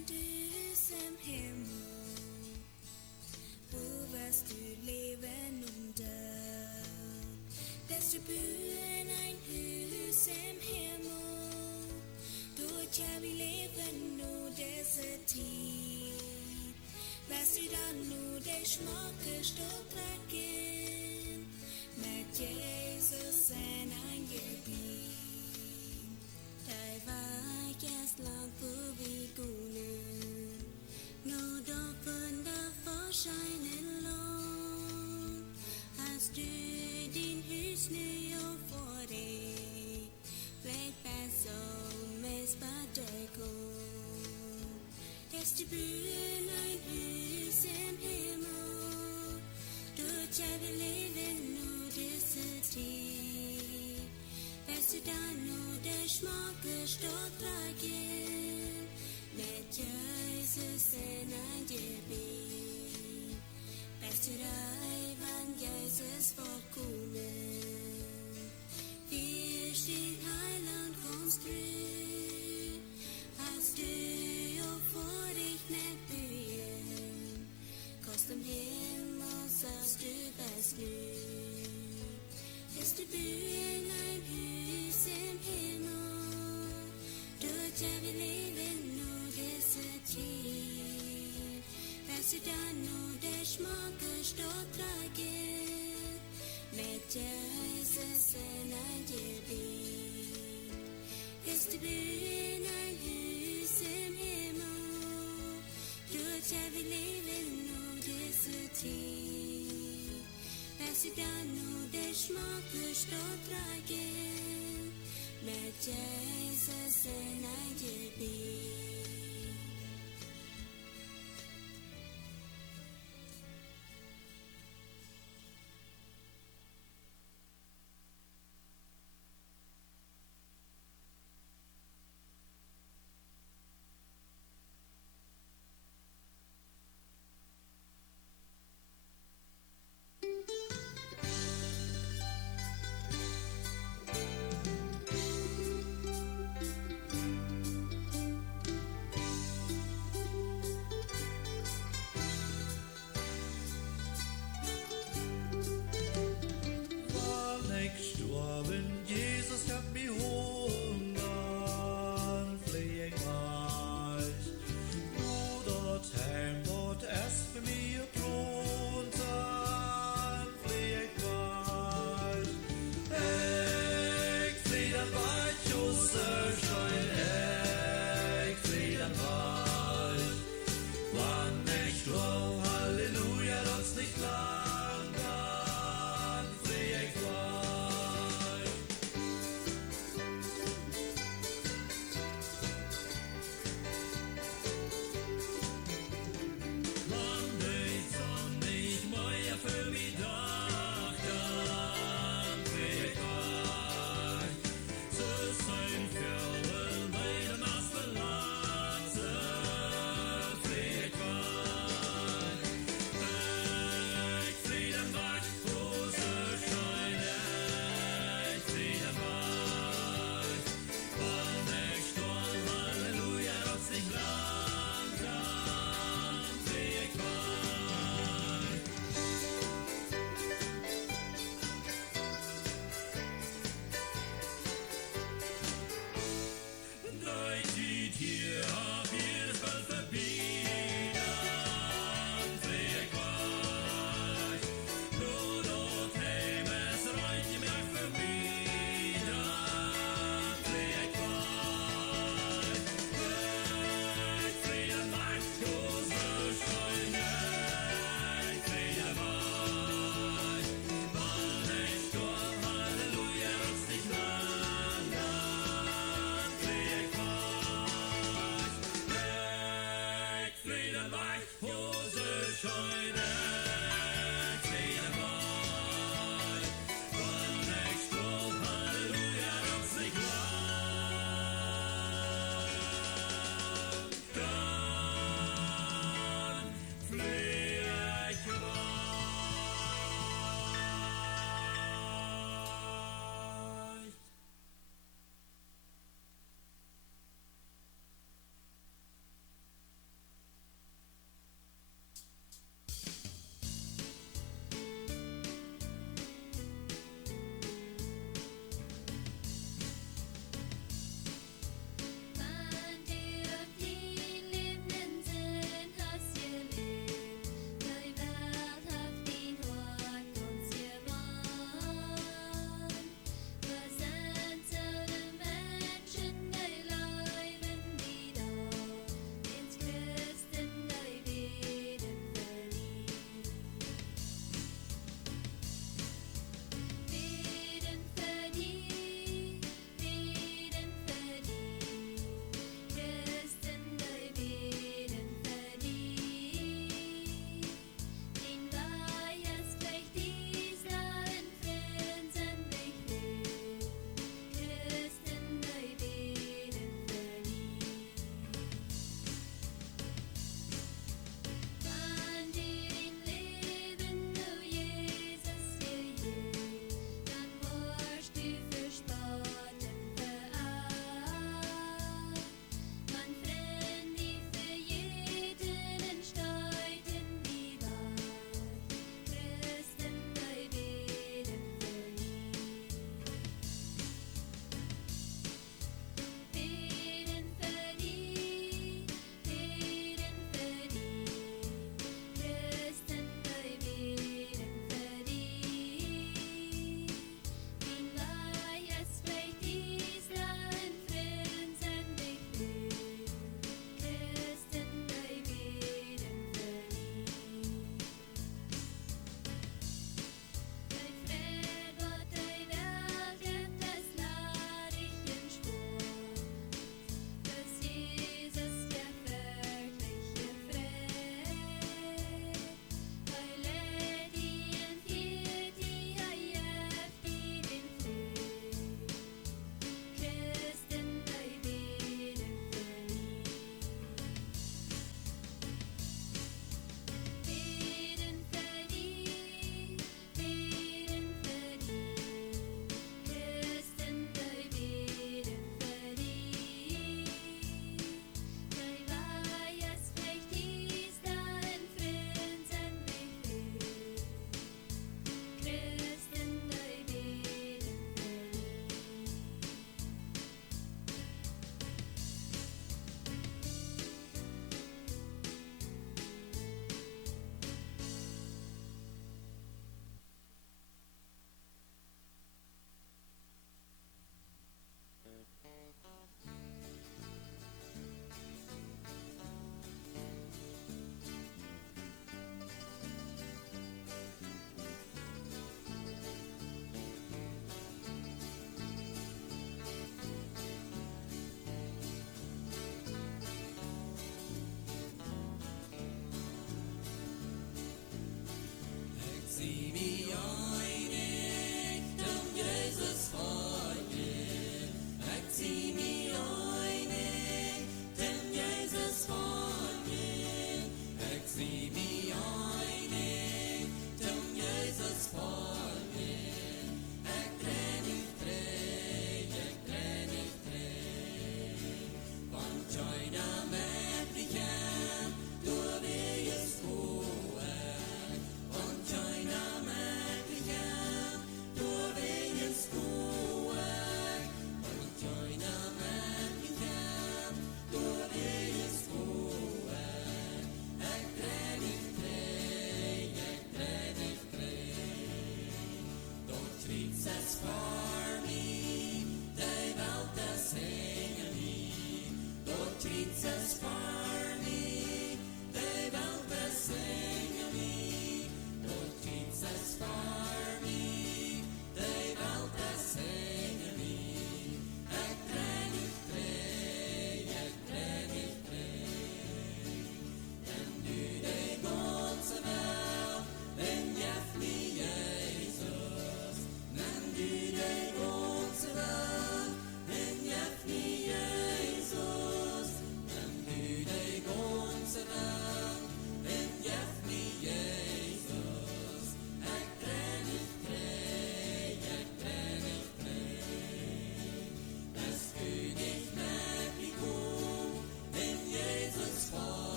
ein diesem Himmel, wo wirst du leben und dass du buen ein hus im Himmel, dort ja vi leben nur diese tid, was du dann nur det smakest och dracken, med Jesus en ein gebin, dig var gæst langt på vigånen, når doppen der forskjenen lån, hast du din hus ny og for deg, flek bæs og mest på deg kom, hast du byen ein hus im himmel, dort jeg vil leve nå disse tid, bæs du da nå det smaker stått dragen, med Jesus en ein gebin, bæs du da Jesus fortkommen, wir stehen heiland konstruert, hast du og for dich med byen, kost om himmel, så du best nu, hvis du byen ein hus im himmel, dort jeg vil leve nå disse tid, hvis du da nå det smaker stått dragen, med Jesus en ein gebin, hvis du byen ein hus im himmel, dort jeg vil leve nå disse tid, hvis du da nå det smaker stått dragen, med Jesus en ein gebin.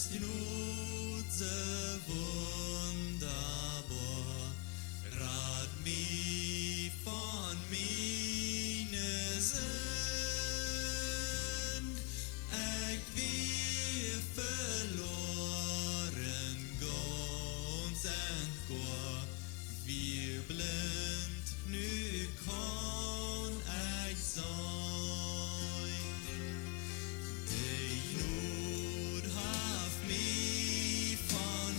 ist Not so wunderbar. Rat mich von meine Sünd, ich wir verloren ganz und gar, wir blind, nu kann ich sein. Die Not hat mich von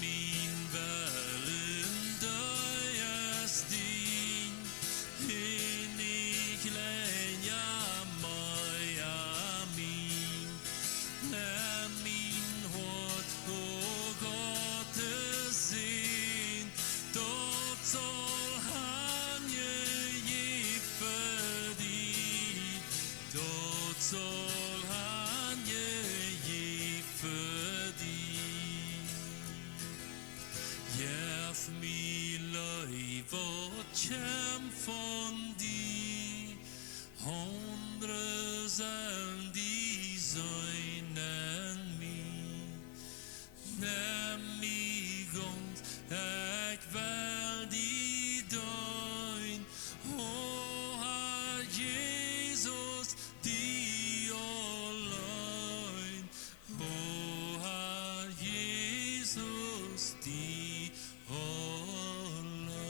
min bellen døyes din, hinik leja maja min, min hårt og gate sin, dot sol han je for din, dot sol han je for din. Gjerf mi løyv og kjem von di, hundre søvn di søgnen min. Nem mi gongt ek veldig døgn, og har Jesus di og løgn, og har Jesus di og løgn.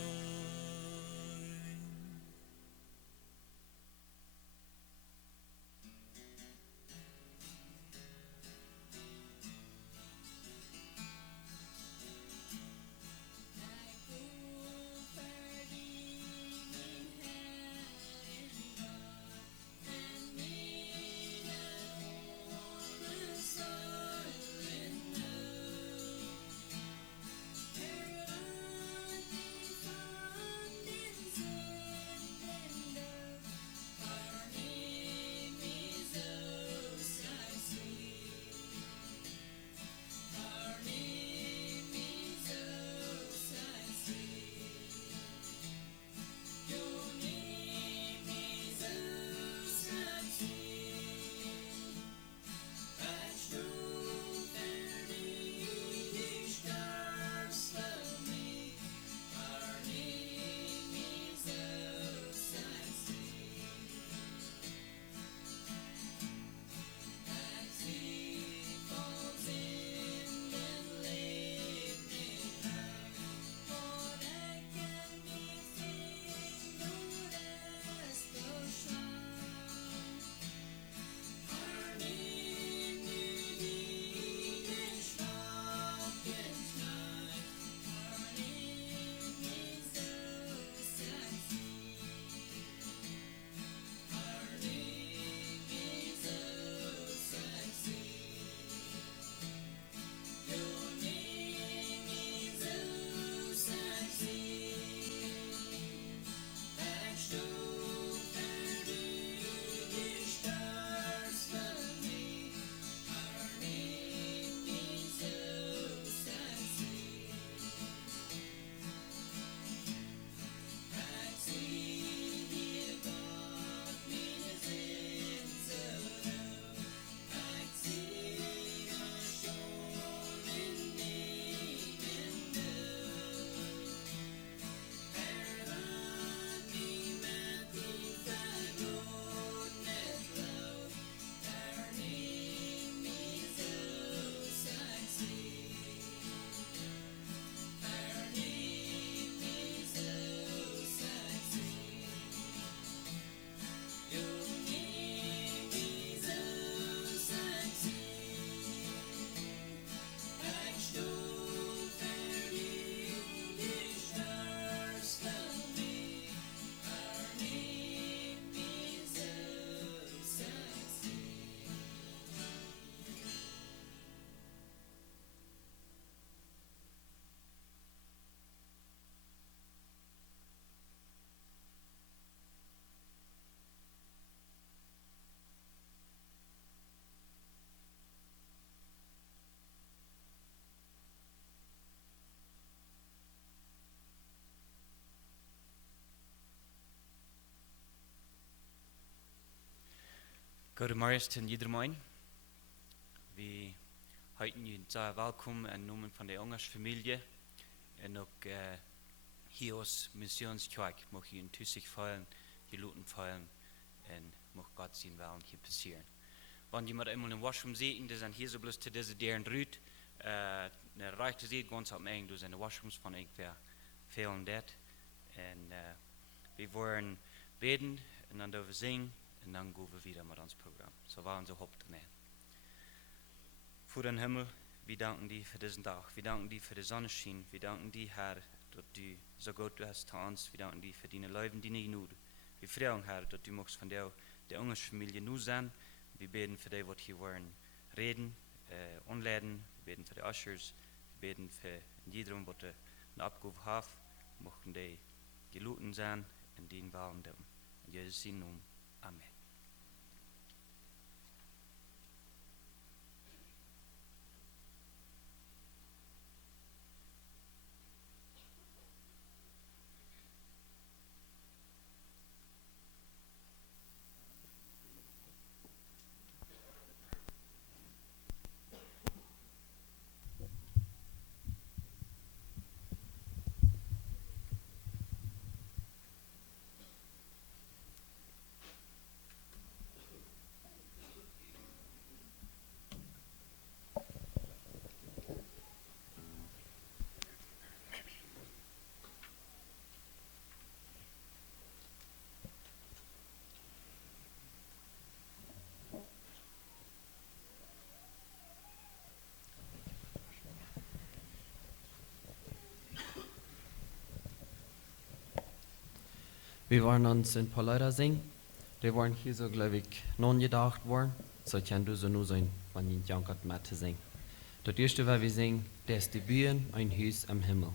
Goedemorgen ten iedereen. We heten jullie welkom in naam van de Ungers familie en ook hier als Missions Kjoakj mag je toezicht vallen, je laten vallen en mag God zien wel hier passeren. Wanneer je maar eenmaal in washroom zitten, dan zijn hier zo bloos te deze deur en ruit. De rechter ziet ganz op mij, dus in de washrooms van ongeveer veel en dat. En we worden beden en dan doen we zingen. En dan gaan we weer met ons programma. Zo waren ze hoop te nemen. Voor den Himmel, wir danken dir für diesen Tag. Wir danken dir für den Sonnenschein. Wir danken dir, Herr, dass du so gut bist zu uns. Wir danken dir für deine Leben, deine Gnade. Wir fragen, Herr, dass du magst von der Ungersfamilie nu sein. Wir beten für die, die hier wollen reden, anleiten. Wir beten für die Ushers. Wir beten für jeden, der eine Abgabe hat. Möchten die geluten sein in den Wahren. In Jesus' Namen. Amen. Wir wollen uns ein paar Leute singen. Die waren hier so, glaube ich, non gedacht worden. So kann du so nur sein, wenn ich jankert mit zu singen. Das erste, was wir singen, das ist die Bühne, ein Haus am Himmel.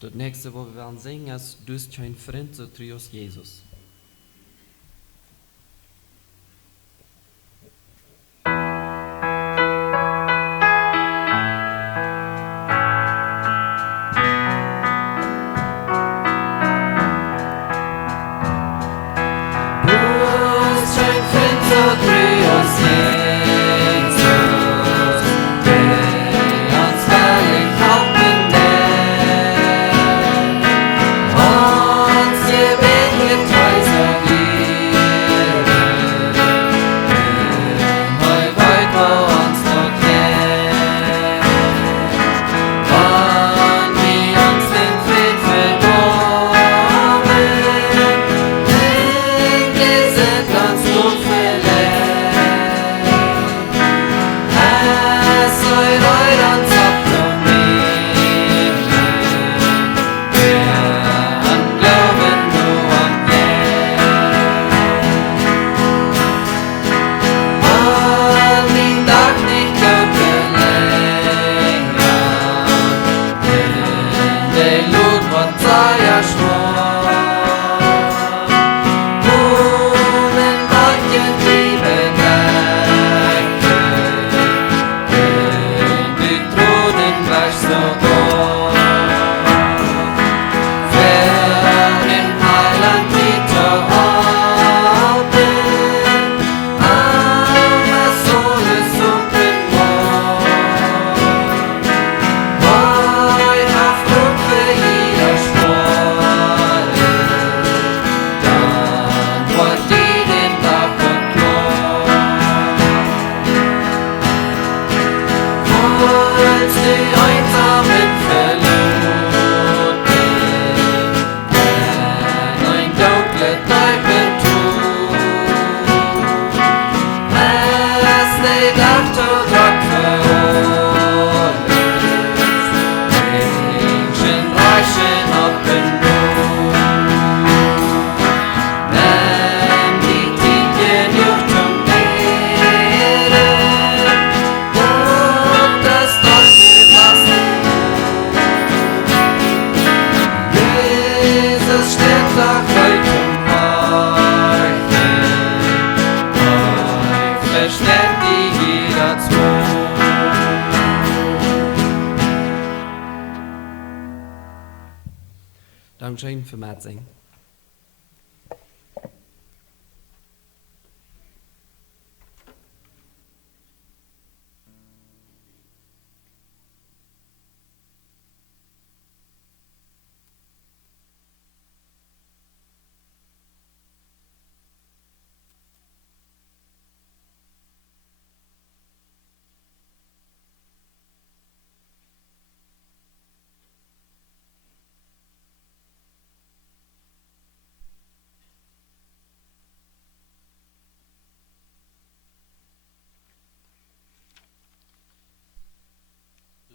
Das nächste, was wir werden singen, ist Du bist kein Freund, so trios Jesus. Uns gebet schön für mich singen.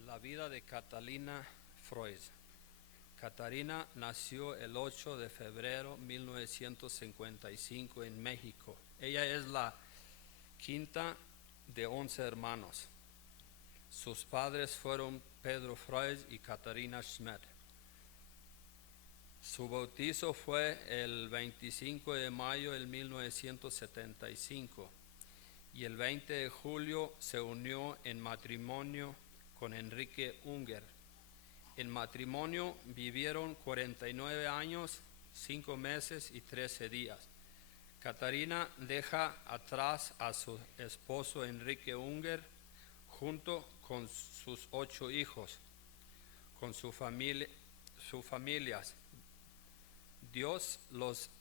La vida de Catalina Freud. Catarina nació el 8 de febrero de 1955 en México. Ella es la quinta de 11 hermanos. Sus padres fueron Pedro Freud y Catarina Schmidt. Su bautizo fue el 25 de mayo de 1975 y el 20 de julio se unió en matrimonio con Enrique Unger. En matrimonio vivieron 49 años, 5 meses y 13 días. Catarina deja atrás a su esposo Enrique Unger junto con sus 8 hijos, con sus familias. Dios los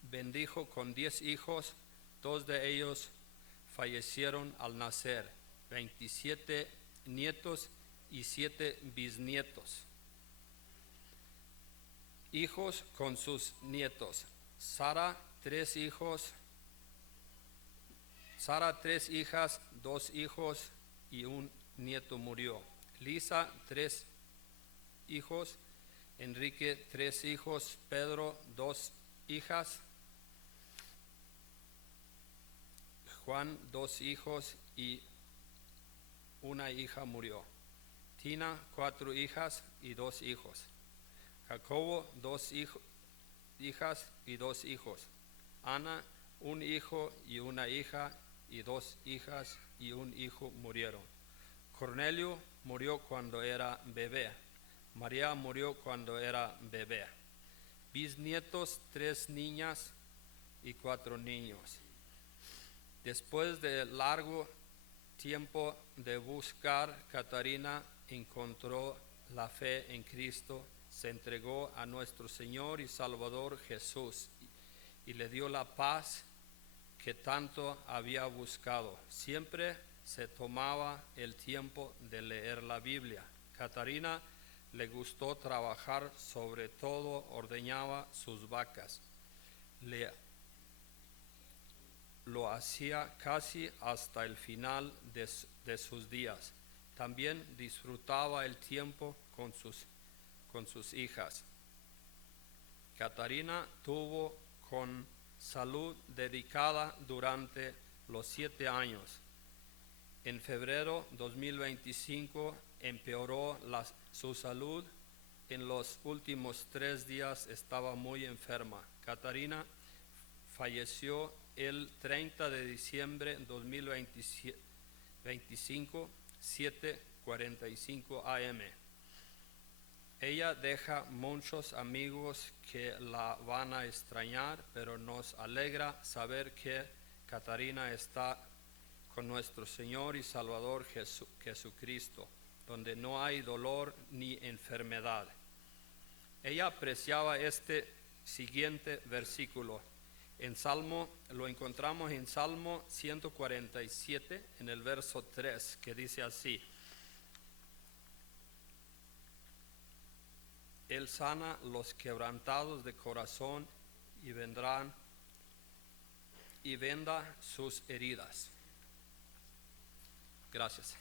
bendijo con 10 hijos, 2 de ellos fallecieron al nacer, 27 nietos y 7 bisnietos. Hijos con sus nietos. Sara, 3 hijas, 2 hijos y un nieto murió. Lisa, 3 hijos. Enrique, 3 hijos. Pedro, 2 hijas. Juan, 2 hijos y una hija murió. Tina, 4 hijas y 2 hijos. Jacobo, 2 hijas y 2 hijos. Ana, 1 hijo y una hija y 2 hijas y un hijo murieron. Cornelio murió cuando era bebé. María murió cuando era bebé. Bisnietos, 3 niñas y 4 niños. Después de largo tiempo de buscar, Catarina encontró la fe en Cristo, se entregó a nuestro Señor y Salvador Jesús y le dio la paz que tanto había buscado. Siempre se tomaba el tiempo de leer la Biblia. Catarina le gustó trabajar, sobre todo ordeñaba sus vacas. Lo hacía casi hasta el final de sus días. También disfrutaba el tiempo con sus hijas. Catarina tuvo con salud dedicada durante los 7 años. En febrero de 2025 empeoró su salud. En los últimos 3 días estaba muy enferma. Catarina falleció el 30 de diciembre de 2025, 7:45 a.m. Ella deja muchos amigos que la van a extrañar, pero nos alegra saber que Catarina está con nuestro Señor y Salvador Jesucristo, donde no hay dolor ni enfermedad. Ella apreciaba este siguiente versículo. Lo encontramos en Salmo 147, en el verso 3, que dice así: Él sana los quebrantados de corazón y venda sus heridas. Gracias.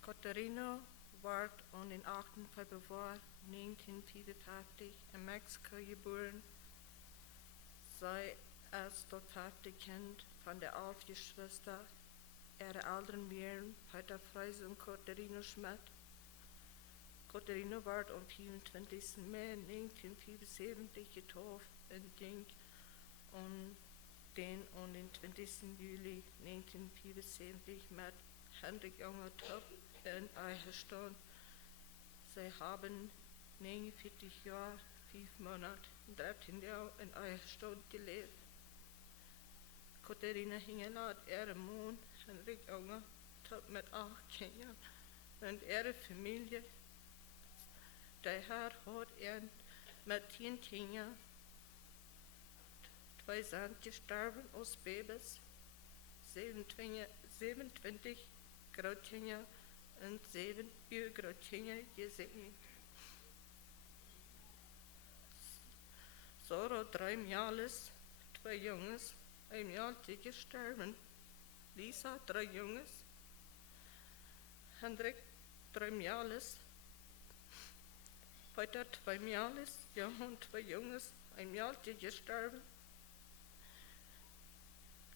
Catarina werd op den 8 februari 1984 in Mexico geboren. Zij is het 5e kind van de 11 Geschwister ihre Eltern wären Peter Freis und Katharina Schmidt. Katharina werd am 24. Mai 1974 getauft und ging an den 20. Juli 1974 mit Hendrik Unger in Eicherstadt. Sie haben 49 Jahre, 5 Monate, 13 Jahre in Eicherstadt gelebt. Katharina Hingelat, ihre Mann, Hendrik Unger, mit 8 Kindern und ihre Familie. Der Herr hat mit 10 Kindern, 2 sind gestorben aus Babys, 27 Großkinder und 7 Urgroßkinder gesehen. Sarah 3 Mädels, 2 Jungs, 1 Mädchen gestorben. Lisa 3 Jungs, Hendrik 3 Mädels, Peter 2 Mädels, Johann 2 Jungs, 1 Mädchen gestorben.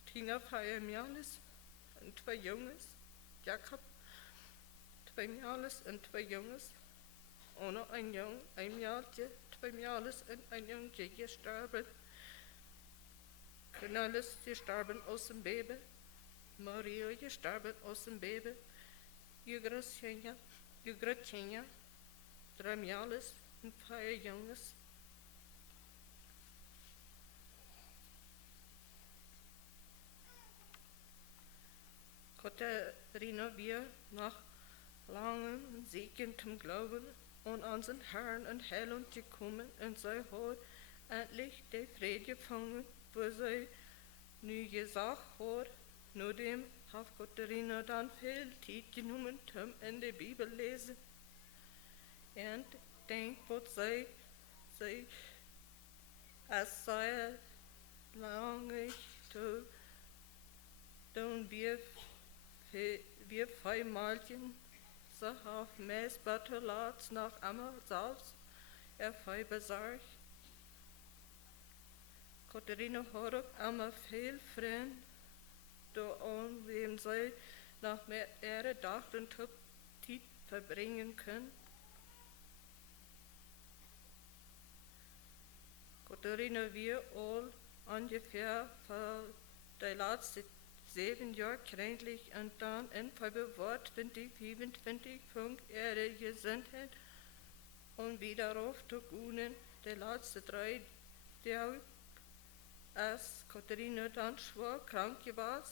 Tina 4 Mädels und 2 Jungs, Jakob 2 Mädels und 2 Jungs, Anna 1 Jung, 1 Mädchen, 2 Mädels und 1 Jungchen gestorben. Cornelis gestorben aus dem Baby, Maria gestorben aus dem Baby, Unger, 3 Mädels und 4 Jungs. Katharina wir nach langem und segendem Glauben an unseren Herrn und Heiland gekommen und sie hat endlich den Frieden gefangen, wo sie nu gesagt hat, nur dem hat Katharina dann viel Zeit genommen, in der Bibel lesen. Und denkt, was sie es sei lange tun wir 5 Malchen, so auf meist Batterlatz nach einmal selbst, 5 besorgt. Katharina hat auch einmal viel Freunde, da an wem sie nach mehr Ehre dacht und Zeit verbringen können. Katharina wir all ungefähr für die letzten 7 Jahre kränklich und dann in Februar 2025 von ihrer Gesundheit und wieder auf Tagunen die letzten 3 Tage, als Katharina dann schwer krank war.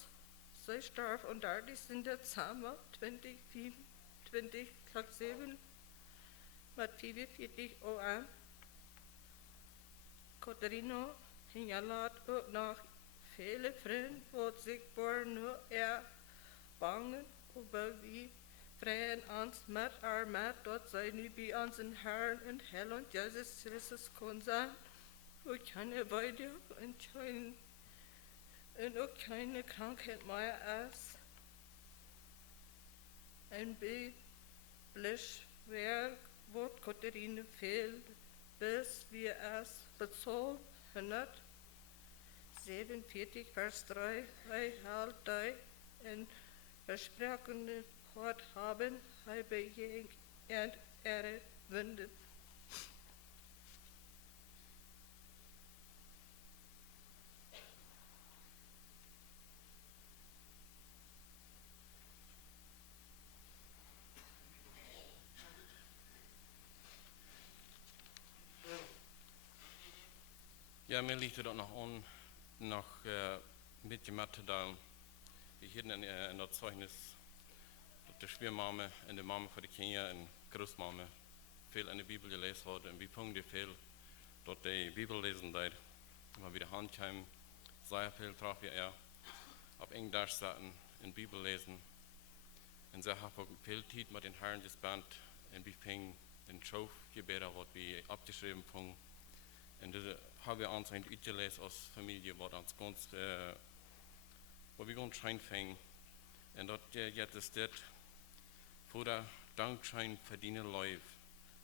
Sie starb am 30. Dezember 2025, Tag 7, mit 45 Jahren. Katharina hinterlässt auch nach viele Freunde, die sich nur bangen, aber wie freuen uns mit dort sei nu bei unseren Herrn und Heiland Jesus Christus kann sein, wo keine Weide und auch keine Krankheit mehr ist. Und bei Blisch, wer wird Katharina fehlt, bis wir es bezahlt 147, Vers 3, hij haalt die in versprochene Wort haben, hij bejegt en erwindet. Ja, mir liegt das noch an, mit jemandem da, wie hier in der Zeugnis, dass die Schwiegermama und die Mama für die Kinder und Großmama viel in der Bibel gelesen hat und wie Punkte viel, dort die Bibel lesen, da immer wieder Handkam, sehr viel traf wir auf Englisch saßen, in Bibel lesen und sehr haben viel Zeit mit den Herren gespannt und wie fing den Schof gebeten wird, wie abgeschrieben von. Und das haben wir uns uitgelesen als Familie, was uns ganz, wo wir ganz schön fingen. Und dort jetzt ist das, Vater, Dankschein für deine Leib.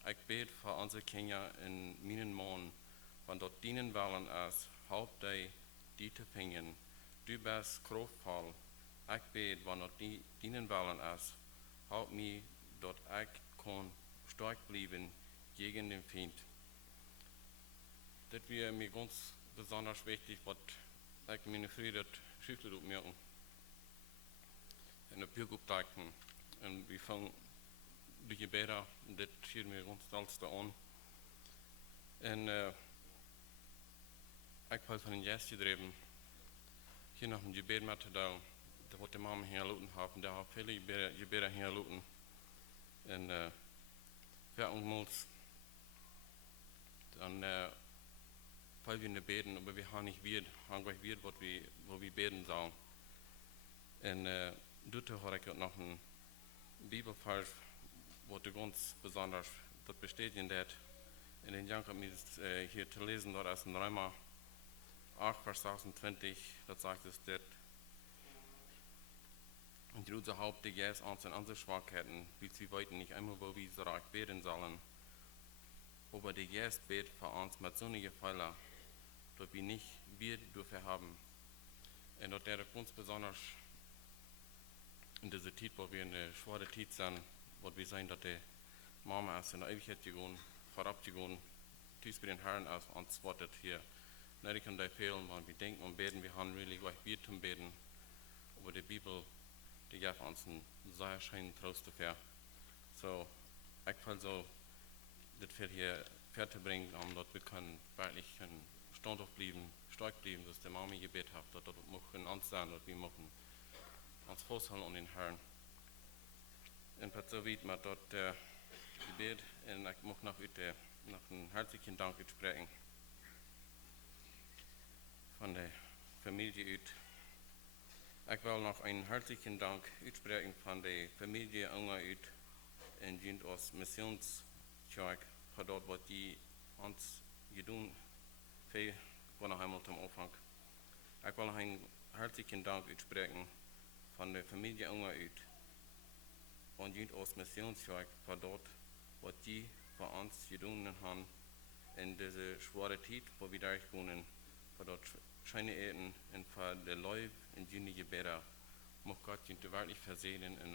Ich bete für unsere Kinder in meinen Mann, wenn dort dienen wollen, als Haupt die zu finden. Du bist kraftvoll, Ik weet wat nog dienen willen is, houd mij dat ik kan sterk blijven gegen den Feind. Das wäre mir ganz besonders wichtig, was ich meine Frühe das schriftlich merken. In der Bürgerpraktiken. Und wir fangen die Gebete, das schied mir ganz stolz an. Und ich will von den Gästen drüben, hier noch ein Gebet mit da wird die Mama hier looten haben, da hat viele Gebete hier looten. Und wer uns dann weil wir nicht beten, aber wir haben nicht wird, wo wir beten sollen. Und dort habe ich noch einen Bibelvers, wo du ganz besonders das bestätigen wird. In den Jank mir hier zu lesen, dort ist in Römer 8, Vers 26, das sagt es dort. Und unser Haupt, die Geist uns in unsere Schwachheiten, wie sie wollten nicht einmal, wo wir so reich beten sollen. Aber die Geist betet für uns mit sonnige Fehler, dass wir nicht wir dafür haben. Und dort wäre ganz besonders in dieser Zeit, wo wir in der schweren Zeit sind, wo wir sehen, dass die Mama ist in der Ewigkeit gegangen, vorab gegangen, dies bei den Herren ist uns wartet hier. Nicht kann da fehlen, weil wir denken und beten, wir haben really gleich wir zum Beten. Aber die Bibel, die gibt uns einen sehr schönen Trost dafür. So, ich will so, das für hier fertig bringen, dass wir wirklich standhaft bleiben, stark bleiben, dass der Mama Gebet hat, dass wir uns sein, dass wir uns festhalten an den Herrn. Und so weit mit dort Gebet, und ich möchte noch einen herzlichen Dank sprechen von der Familie. Ich will noch einen herzlichen Dank sprechen von der Familie Unger in dient aus Missionskjoakj, für dort, was die uns getan haben, war noch einmal zum Anfang. Ich will noch einen herzlichen Dank sprechen von der Familie Unger und dient aus Missionskjoakj, für dort, was die für uns getan haben in dieser schweren Zeit, wo wir durchgehen, für dort schöne Eten und für die Leute in die Gebete. Mag Gott ihn wirklich versehen und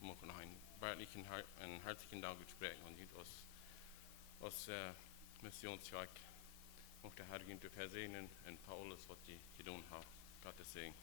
mag noch einen herzlichen Dank sprechen und ihn aus Missionskjoakj. Mag der Herr ihn versehen und Paulus, was die getan haben. Gottes Segen.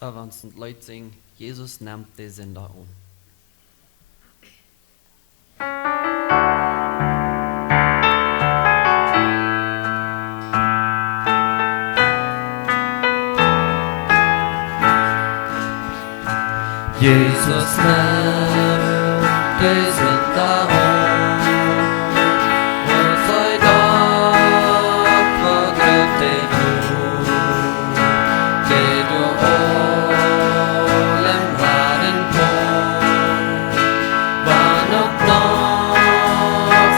Avanzend Leute singen, Jesus nimmt die Sünder an. Jesus nimmt die Sünder an, und sei Dank vergibt dich nun. Geh du allem Herren Punkt, wann und noch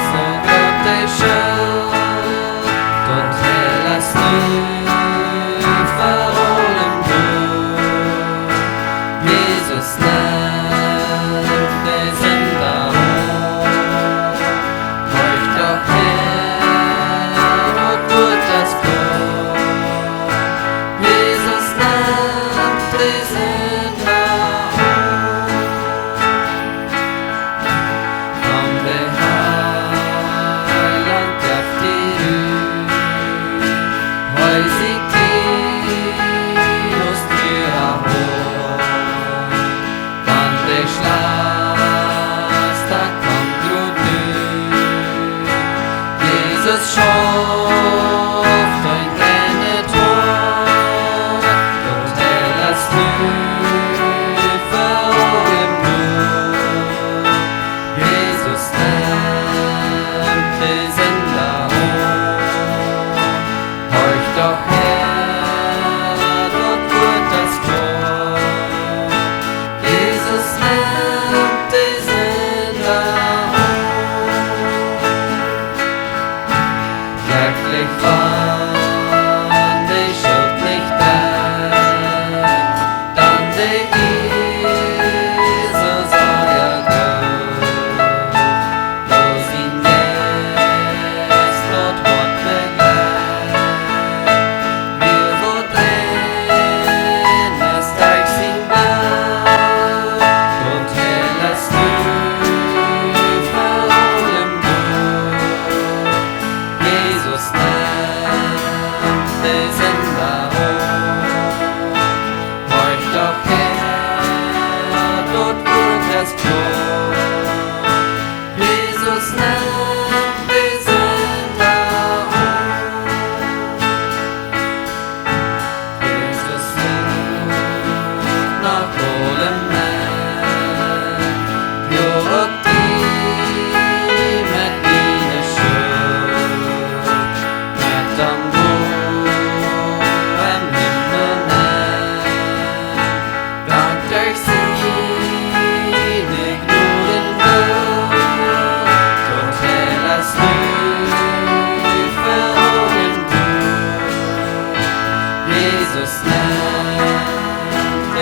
so Gott dich schuld, dort lässt du für allem Jesus nimmt die Sünder an.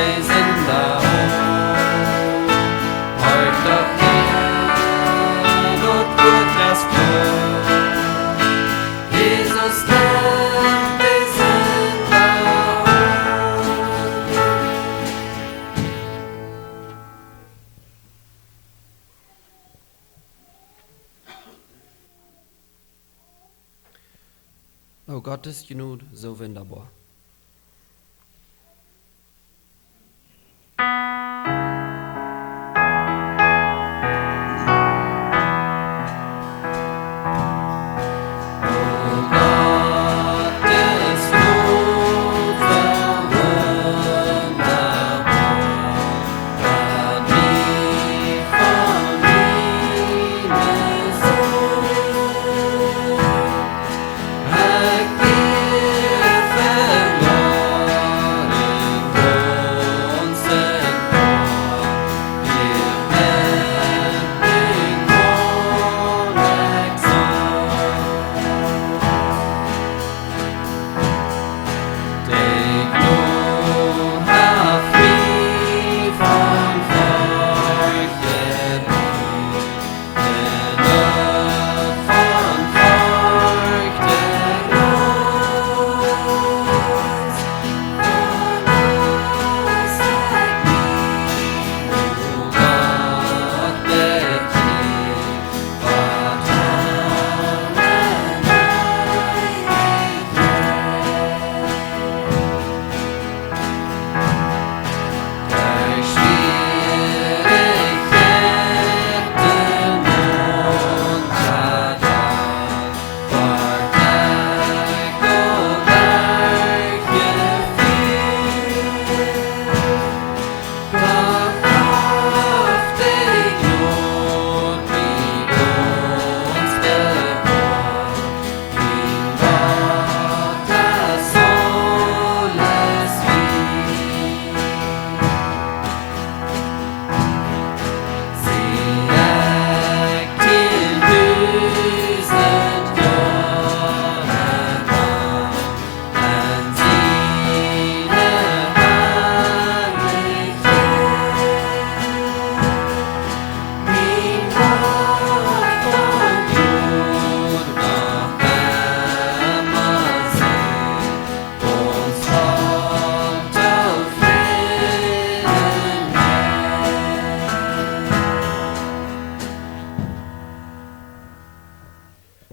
reisender heute doch her und gut das Glück. Jesus nennt die Sünder. Oh, Gott ist genug so wunderbar.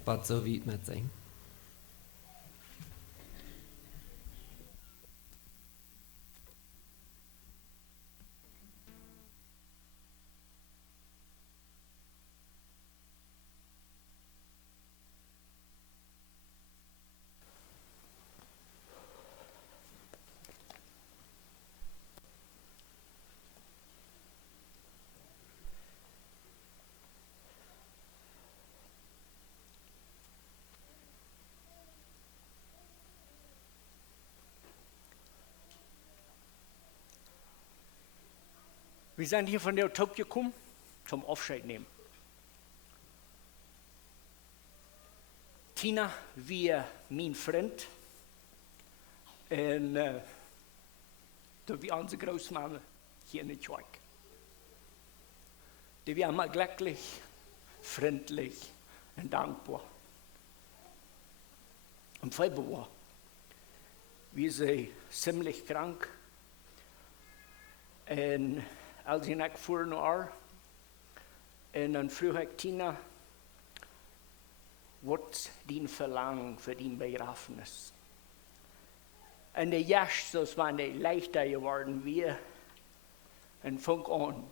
Wat so wie mit singen. Wir sind hier von der Utopie gekommen, zum Abschied nehmen. Tina, wie mein Freund, und da wie unsere Großmama hier in Kjoakj. Die waren immer glücklich, freundlich und dankbar. Im Februar, wir sind ziemlich krank, und als ich fuhr nach und dann frug ich Tina, was dein Verlangen für dein Begrafnis? Und der Jasch, das war die leichter geworden wir und fang an,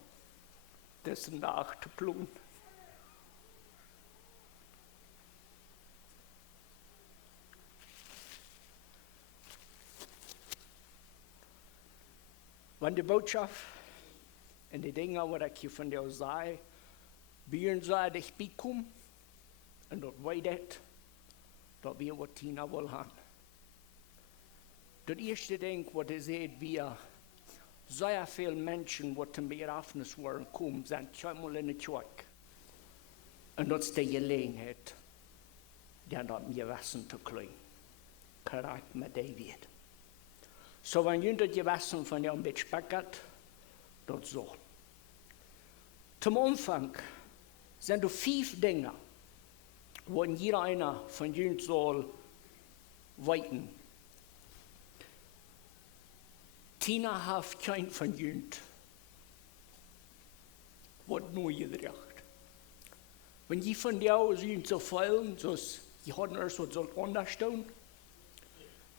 das nachzuplanen. Wenn die Botschaft und die Dinge, was ich hier von dir sage, Büren sagt, ich bekomme, und dort weidet, dort wir, was Tina will haben. Das erste Ding, was ihr seht, wir sehr viele Menschen, die zum Begrafnis wollen, kommen, sind schon mal in der Kjoakj. Und das ist die Gelegenheit, die dort mir Wissen zu kriegen. Kjoakj mit David. So wenn jemand gewassen von dem Bett speckert, dort so. Zum Anfang sind da 5 Dinge, wo jeder einer von jemand soll weiten. Tina hat kein von jemand, was nur gedreht. Wenn die von dir sind so fallen, so die hatten erst was soll unterstehen.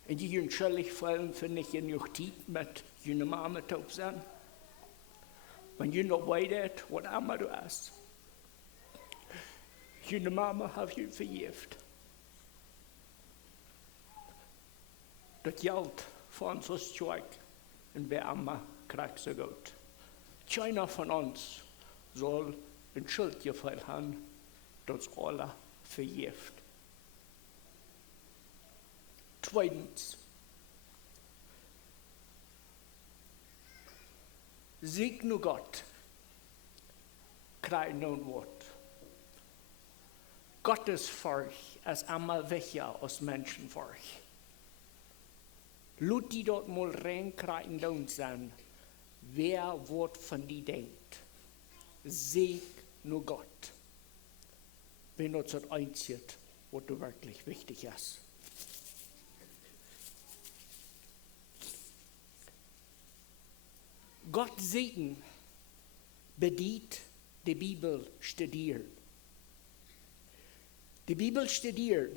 Und die sind schuldig fallen, finde ich, in die Zeit mit jene Mama taub sein. Wenn du noch weidet, was immer du hast. Jene Mama hat ihn vergiftet. Das Geld von uns ist Kjoakj und wer immer kriegt so gut. Keiner von uns soll ein Schuldgefühl haben, das alle vergiftet. Zweitens, segne Gott, kriegt nun Wort. Gottes Furcht ist einmal wichtiger als Menschenfurcht. Lut die dort mal reinkriegen und sein, wer Wort von die denkt. Segne Gott, wenn uns das einzieht, was du wirklich wichtig ist. Gott Segen bedient die Bibel studieren. Die Bibel studieren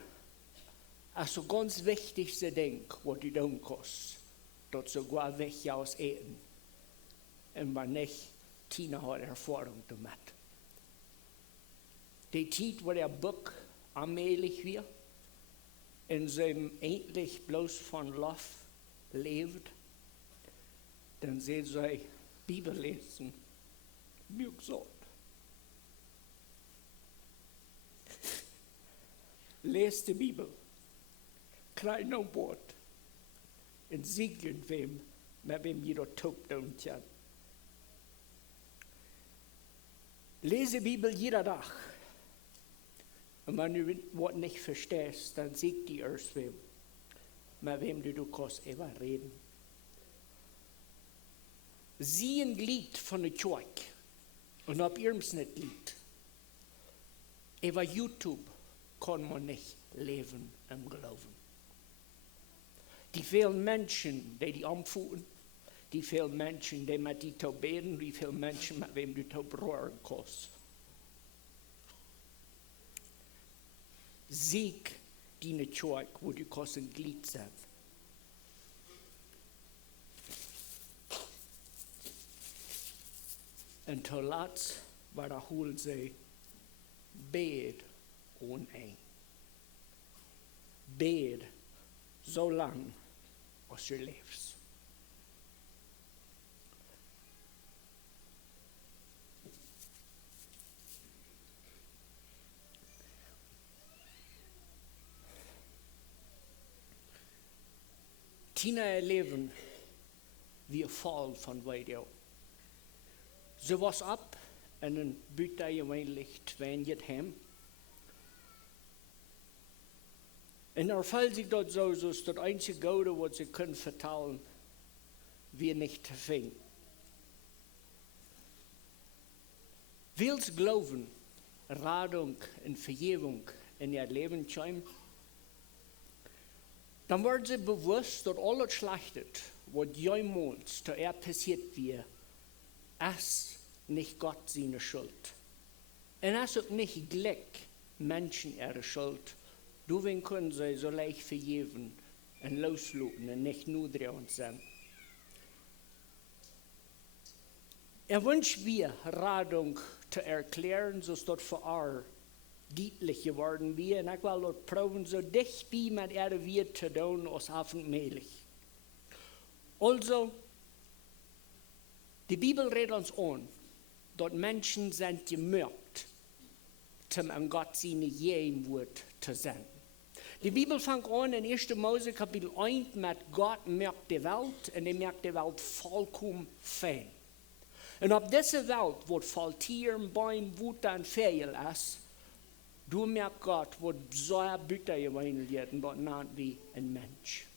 ist so ganz wichtigste Ding, was du tun kannst. Das sogar weg aus Eden. Und wenn nicht, Tina hat Erfahrung damit. Die Zeit, wo der Buch allmählich wird, in seinem endlich bloß von Love lebt, dann sehen sie Bibel lesen, wie gesagt. Lest die Bibel, kriegt noch Wort, und segnet wem, mit wem jeder taub tun kann. Lese die Bibel jeder Tag. Und wenn du Wort nicht verstehst, dann sag die erst wem, mit wem du kannst immer reden. Sie ein Lied von der Kjoakj und ob ihr es nicht Lied. Über YouTube kann man nicht leben im Glauben. Die vielen Menschen, die anfühlen, die vielen Menschen, die mit die beten, die vielen Menschen, mit wem du rühren kannst. Sieg die Kjoakj, wo du kannst ein Glied sein. Und zuletzt wiederholen sie, bet ohne ein. Bet so lang, als du lebst. Tina erleben, wir fallen von weit auf. Sie was ab en dan buurt hij gewöhnlich 2 hem. En er fällt sich dort so, dass das einzige Gute, was sie können vertrauen, wir nicht finden. Willst glauben, Radung und Vergebung in ihr Leben kommen, dann werden sie bewusst, dass alles Schlechte, was jemals zu ihr passiert wird, ist nicht Gott seine Schuld. Und es ist auch nicht Glück, Menschen ihre Schuld. Du können sie so leicht vergeben und loslassen und nicht nur dran sein. Wünscht mir, Radung zu erklären, so ist das für alle deutlich geworden wie. Und ich will dort proben, so dicht wie mit ihrer wird zu tun, als möglich. Also, die Bibel redet uns an, dass Menschen sind gemürbt, um an Gott seine Gegenwart zu sein. Die Bibel fängt an in 1. Mose Kapitel 1 mit Gott merkt die Welt und er merkt die Welt vollkommen fein. Und auf dieser Welt, wo voll Tieren, Bäume, Wut und Fehl ist, du merkst Gott, wo so ein Büter gewöhnt wird und dort nennt wie ein Mensch.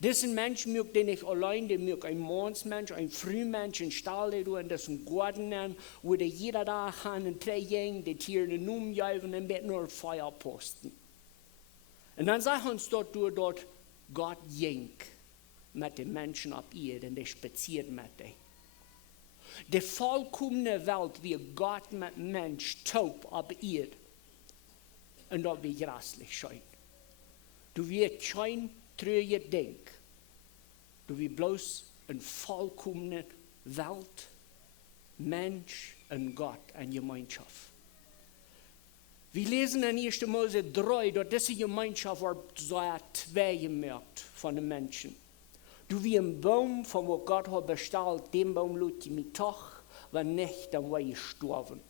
Diesen Mensch mögt den nicht allein, der mögt ein Morgensmensch, ein Frühmensch, ein Stall, der du in dessen Garten nennen, wo der jeder da kann, ein Trägen, die Tiere in den Umjäuven, und mit nur Feuerposten. Und dann sagt uns dort Gott jenk mit den Menschen ab ihr, denn der spaziert mit denen. Die vollkommene Welt, wie Gott mit Mensch taub ab ihr, und dort wie grässlich scheint. Du wirst kein trüge Denk. Du wirst bloß eine vollkommene Welt, Mensch und Gott, eine Gemeinschaft. Wir lesen in 1. Mose 3, dass diese Gemeinschaft wird so zwei gemerkt von den Menschen. Du wie ein Baum, von wo Gott hat bestellt, den Baum lud ich mit Tag, wenn nicht, dann war ich gestorben.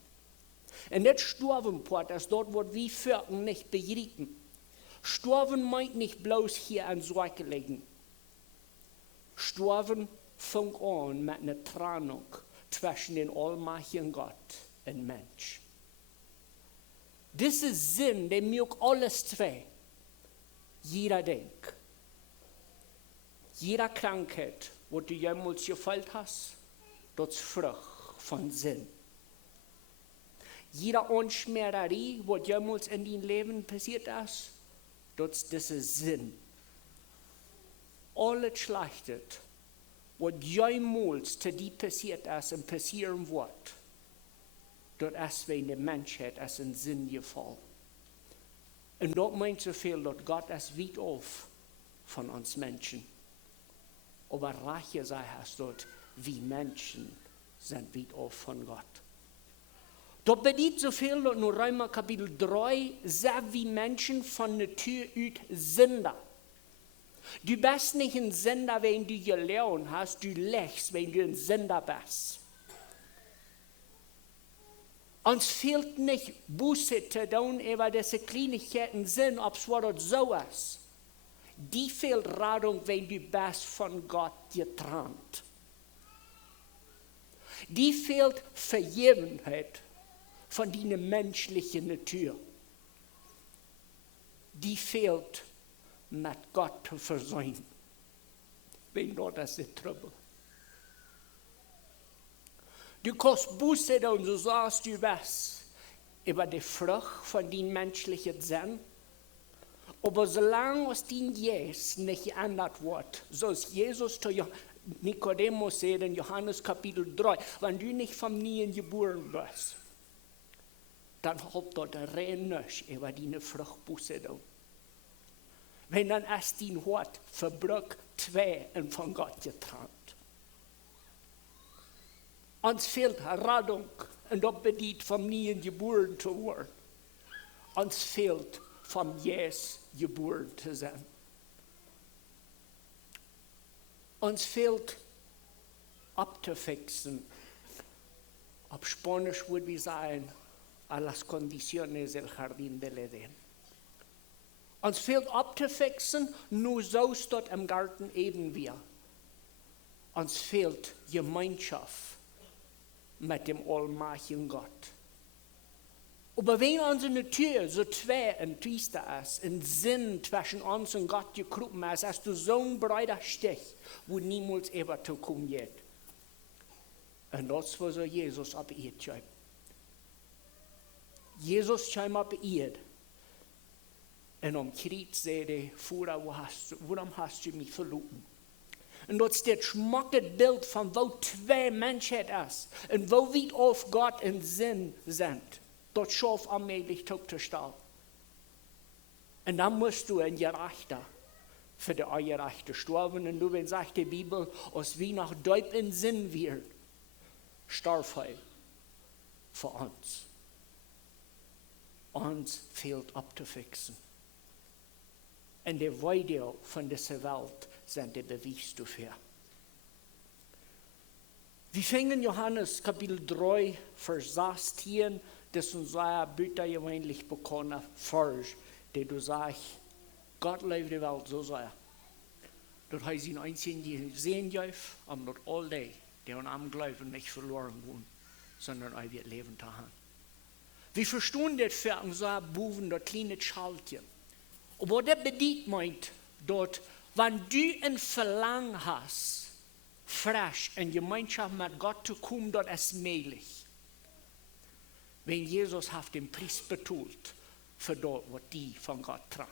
Und das Sterbenport ist dort, wo wir Völker nicht begreifen. Sterben meint nicht bloß hier an Sorge liegen. Sterben fängt an mit einer Trennung zwischen den allmächtigen Gott und Mensch. Dieser Sinn, der mögt alles zwei. Jeder Denk, jeder Krankheit, wo du jemals gefällt hast, das ist Frucht von Sinn. Jeder Unschmerzerie, was jemals in deinem Leben passiert ist, das ist dieser Sinn. Alles Schlechtes, was jemals zu dir passiert ist und passieren wird, das ist, wenn der Menschheit als ein Sinn gefallen. Und das meint so viel, dass Gott ist weit auf von uns Menschen. Aber Rache sei es dort, wie Menschen sind weit auf von Gott. Das bedeutet so viel, dass in Römer Kapitel 3 sind wie Menschen von Natur aus Sünder. Du bist nicht ein Sünder, wenn du gelernt hast, du lächst, wenn du ein Sünder bist. Uns fehlt nicht Buße zu tun, aber diese Kleinigkeiten sind, ob es so ist. Die fehlt Radung, wenn du bist von Gott getrennt. Die fehlt Vergebenheit von deiner menschlichen Natur. Die fehlt, mit Gott zu versöhnen, wenn dort das ist Trouble. Du kannst Buße tun, so sagst du was, über die Frucht von deinem menschlichen Sinn. Aber solange es dein Jes nicht geändert wird, so ist Jesus zu Nikodemus sagt in Johannes Kapitel 3, wenn du nicht vom Nien geboren wirst, dann habt dort rein nicht über deine Frucht Buße tun. Wenn dann erst dein Wort verbrückt zwei und von Gott getrennt. Uns fehlt Radung und das bedeutet vom Nien geboren zu werden. Uns fehlt vom Jes geboren zu sein. Uns fehlt abzufixen. Auf Spanisch würde wir sagen, a las condiciones del jardín del Edén. Uns fehlt abzufixen, nur so ist dort im Garten eben wir. Uns fehlt Gemeinschaft mit dem allmächtigen Gott. Aber wenn unsere Natur so zwei und triester ist, ein Sinn zwischen uns und Gott gekropen ist, hast du so ein breiter Stich, wo niemals ever zu kommen wird. Und das war so Jesus ab ihr. Jesus kam ab ihr. Und Kreuz sagte, Vater, warum hast du mich verloren? Und das ist das schmucke Bild von wo zwei Menschheit ist und wo wir auf Gott in Sinn sind. Dort schafft allmählich zu stellen. Und dann musst du ein Gerechter für die Ungerechte sterben. Und du, wenn sagt die Bibel, als wir nach Deut in Sinn werden, starb er für uns. Uns fehlt abzufixen. Und die Weide von dieser Welt sind die Beweis dafür. Wir fingen Johannes Kapitel 3, Vers 16, das uns sehr bittergewöhnlich bekannter Vers, der du sagst, Gott lebt die Welt so sehr. Dat hij zijn einzigen gesehen heeft, om dat all die, die an am Glauben nicht verloren wohnen, sondern ein wird Leben haben. Wir verstehen das für unser Buben, das kleine Schaltchen. Aber das bedient meint, dort, wenn du ein Verlangen hast, frisch in Gemeinschaft mit Gott zu kommen, dort ist möglich. Wenn Jesus hat den Preis betont für dort, was die von Gott trennt.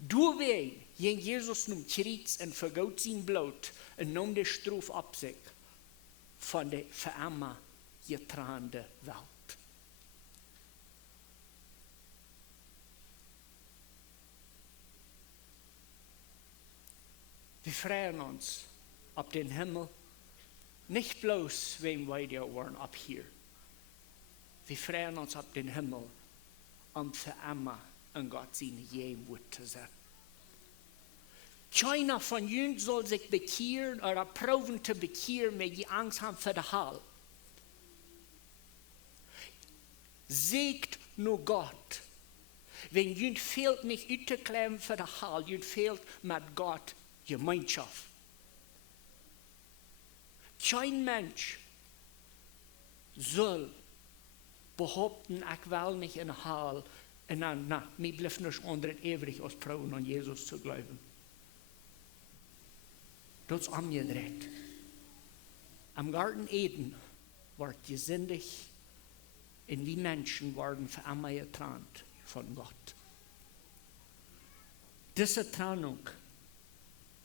Du weh, jen Jesus nun kriegt und vergaut sein Blut und nimmt die Strafe ab sich von der für immer getrennten Welt. Wir freuen uns auf den Himmel, nicht bloß wegen wir waren ab hier. Wir freuen uns auf den Himmel, um für immer in Gott seine Gegenwart zu sein. Keiner von uns soll sich bekehren oder proben zu bekehren, weil die Angst haben für den Hall. Seht nur Gott. Wenn jemand fehlt nicht uitzuklemmen für den Hall, jemand fehlt mit Gott Gemeinschaft. Kein Mensch soll behaupten, ich will nicht in den Hall und dann, mir bleibt nicht andere ewig aus Proben an Jesus zu glauben. Das ist umgedreht. Am Garten Eden ward gesündigt und wir Menschen waren für immer getrennt von Gott. Diese Trennung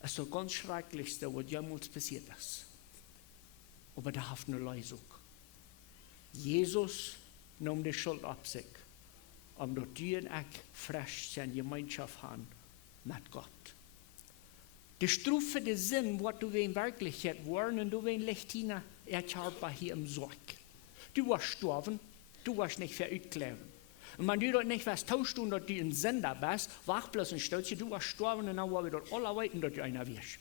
ist das ganz Schrecklichste, was jemals passiert ist. Aber da hat eine Lösung. Jesus nahm die Schuld auf sich, um dort du und ich frisch seine Gemeinschaft haben mit Gott. Die Strafe der Sinn, was du in Wirklichkeit waren, und du in Lechtina, erklärt hier im Sorg. Du warst gestorben, du warst nicht verütklären. Und wenn du dort nicht was tauscht und dort du ein Sender bist, wach bloß ein Stolz, du warst gestorben und dann war wir dort alle weiten, dort du einer wirst.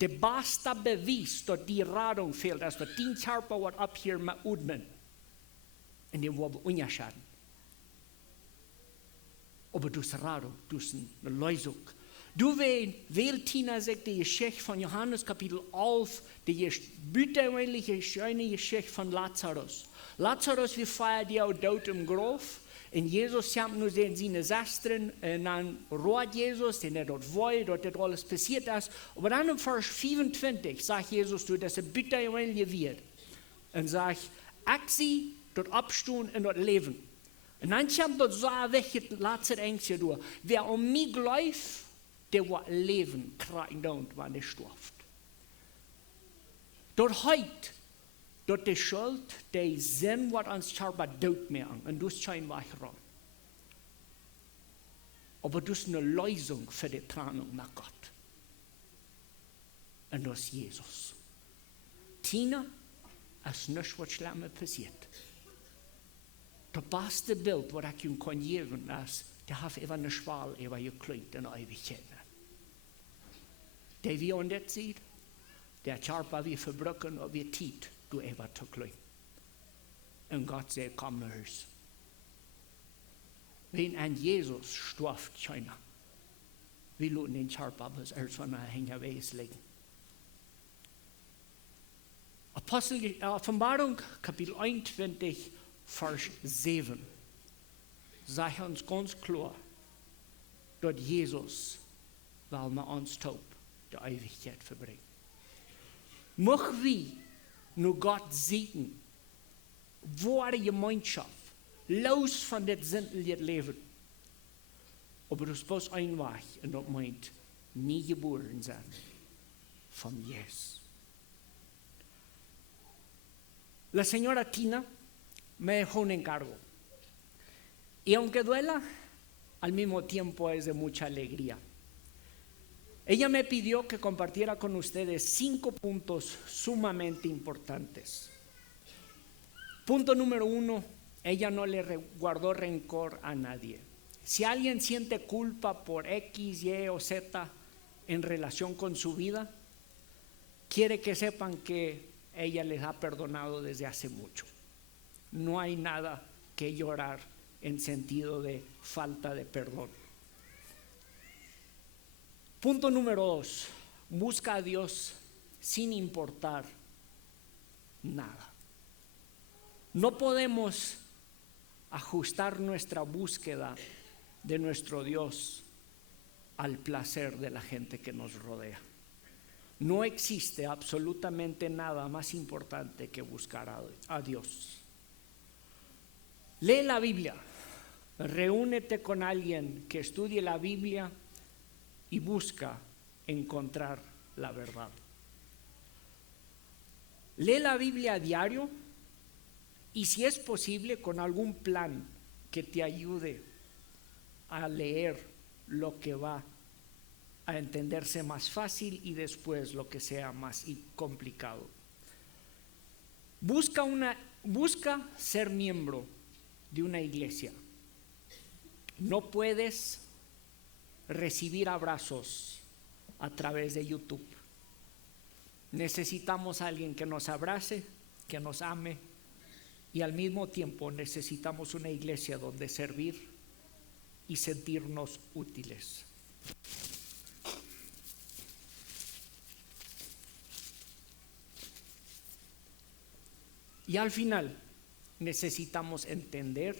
Der beste Beweis, dass die Radung fehlt, ist, dass dein Körper wird ab hier mit Udmen. Und dem war ungeschaden. Aber du hast Radung, du hast eine Lösung. Du wählst Tina sagt die Geschichte von Johannes Kapitel 11, die bütterliche, schöne Geschichte von Lazarus. Lazarus, wir feiern die auch dort im Grab. Und Jesus kommt nur seine Schwestern und dann ruht Jesus, den dort war, dort alles passiert ist. Aber dann im Vers 25 sagt Jesus, du, das ist ein bütterliche wird. Und sagt, ich sie dort abstehen und dort leben. Und dann kommt dort so ein welche letzte Ängste durch. Wer um mich glaubt, der wird leben, kriegen und wenn er stirbt. Dort heute, dort die Schuld, der Sinn wird ans Körper tot machen. Und das scheint weich ran. Aber das ist eine Lösung für die Trennung nach Gott. Und das ist Jesus. Tina, ist nichts, was Schlimmes passiert. Das beste Bild, das ich ihm kann geben, ist, der hat eben eine Schwal geklebt in Ewigkeit. Der wie on das sieht, der Körper wie verbrücken und wie tiet, du eben zu klein. Und Gott sagt, komm nach Hause. Wenn an Jesus stirbt keiner, wir lassen den Körper bis von der Hängerweis liegen. Offenbarung, Kapitel 21, Vers 7, sagt uns ganz klar, dass Jesus, weil wir uns taub, die Ewigkeit verbringen. Möchten wir nur Gott segnen, wahre Gemeinschaft, los von dem sinnlichen Leben. Aber das ist bloß ein Weg, und das meint, nie geboren sein von Jesus. La señora Tina me dejó un encargo. Y aunque duela, al mismo tiempo es de mucha alegría. Ella me pidió que compartiera con ustedes 5 puntos sumamente importantes. Punto número 1, ella no le guardó rencor a nadie. Si alguien siente culpa por X, Y o Z en relación con su vida, quiere que sepan que ella les ha perdonado desde hace mucho. No hay nada que llorar en sentido de falta de perdón. Punto número 2, busca a Dios sin importar nada. No podemos ajustar nuestra búsqueda de nuestro Dios al placer de la gente que nos rodea. No existe absolutamente nada más importante que buscar a Dios. Lee la Biblia, reúnete con alguien que estudie la Biblia y busca encontrar la verdad. Lee la Biblia a diario y, si es posible, con algún plan que te ayude a leer lo que va a entenderse más fácil y después lo que sea más complicado. Busca ser miembro de una iglesia. No puedes recibir abrazos a través de YouTube. Necesitamos a alguien que nos abrace, que nos ame, y al mismo tiempo necesitamos una iglesia donde servir y sentirnos útiles. Y al final necesitamos entender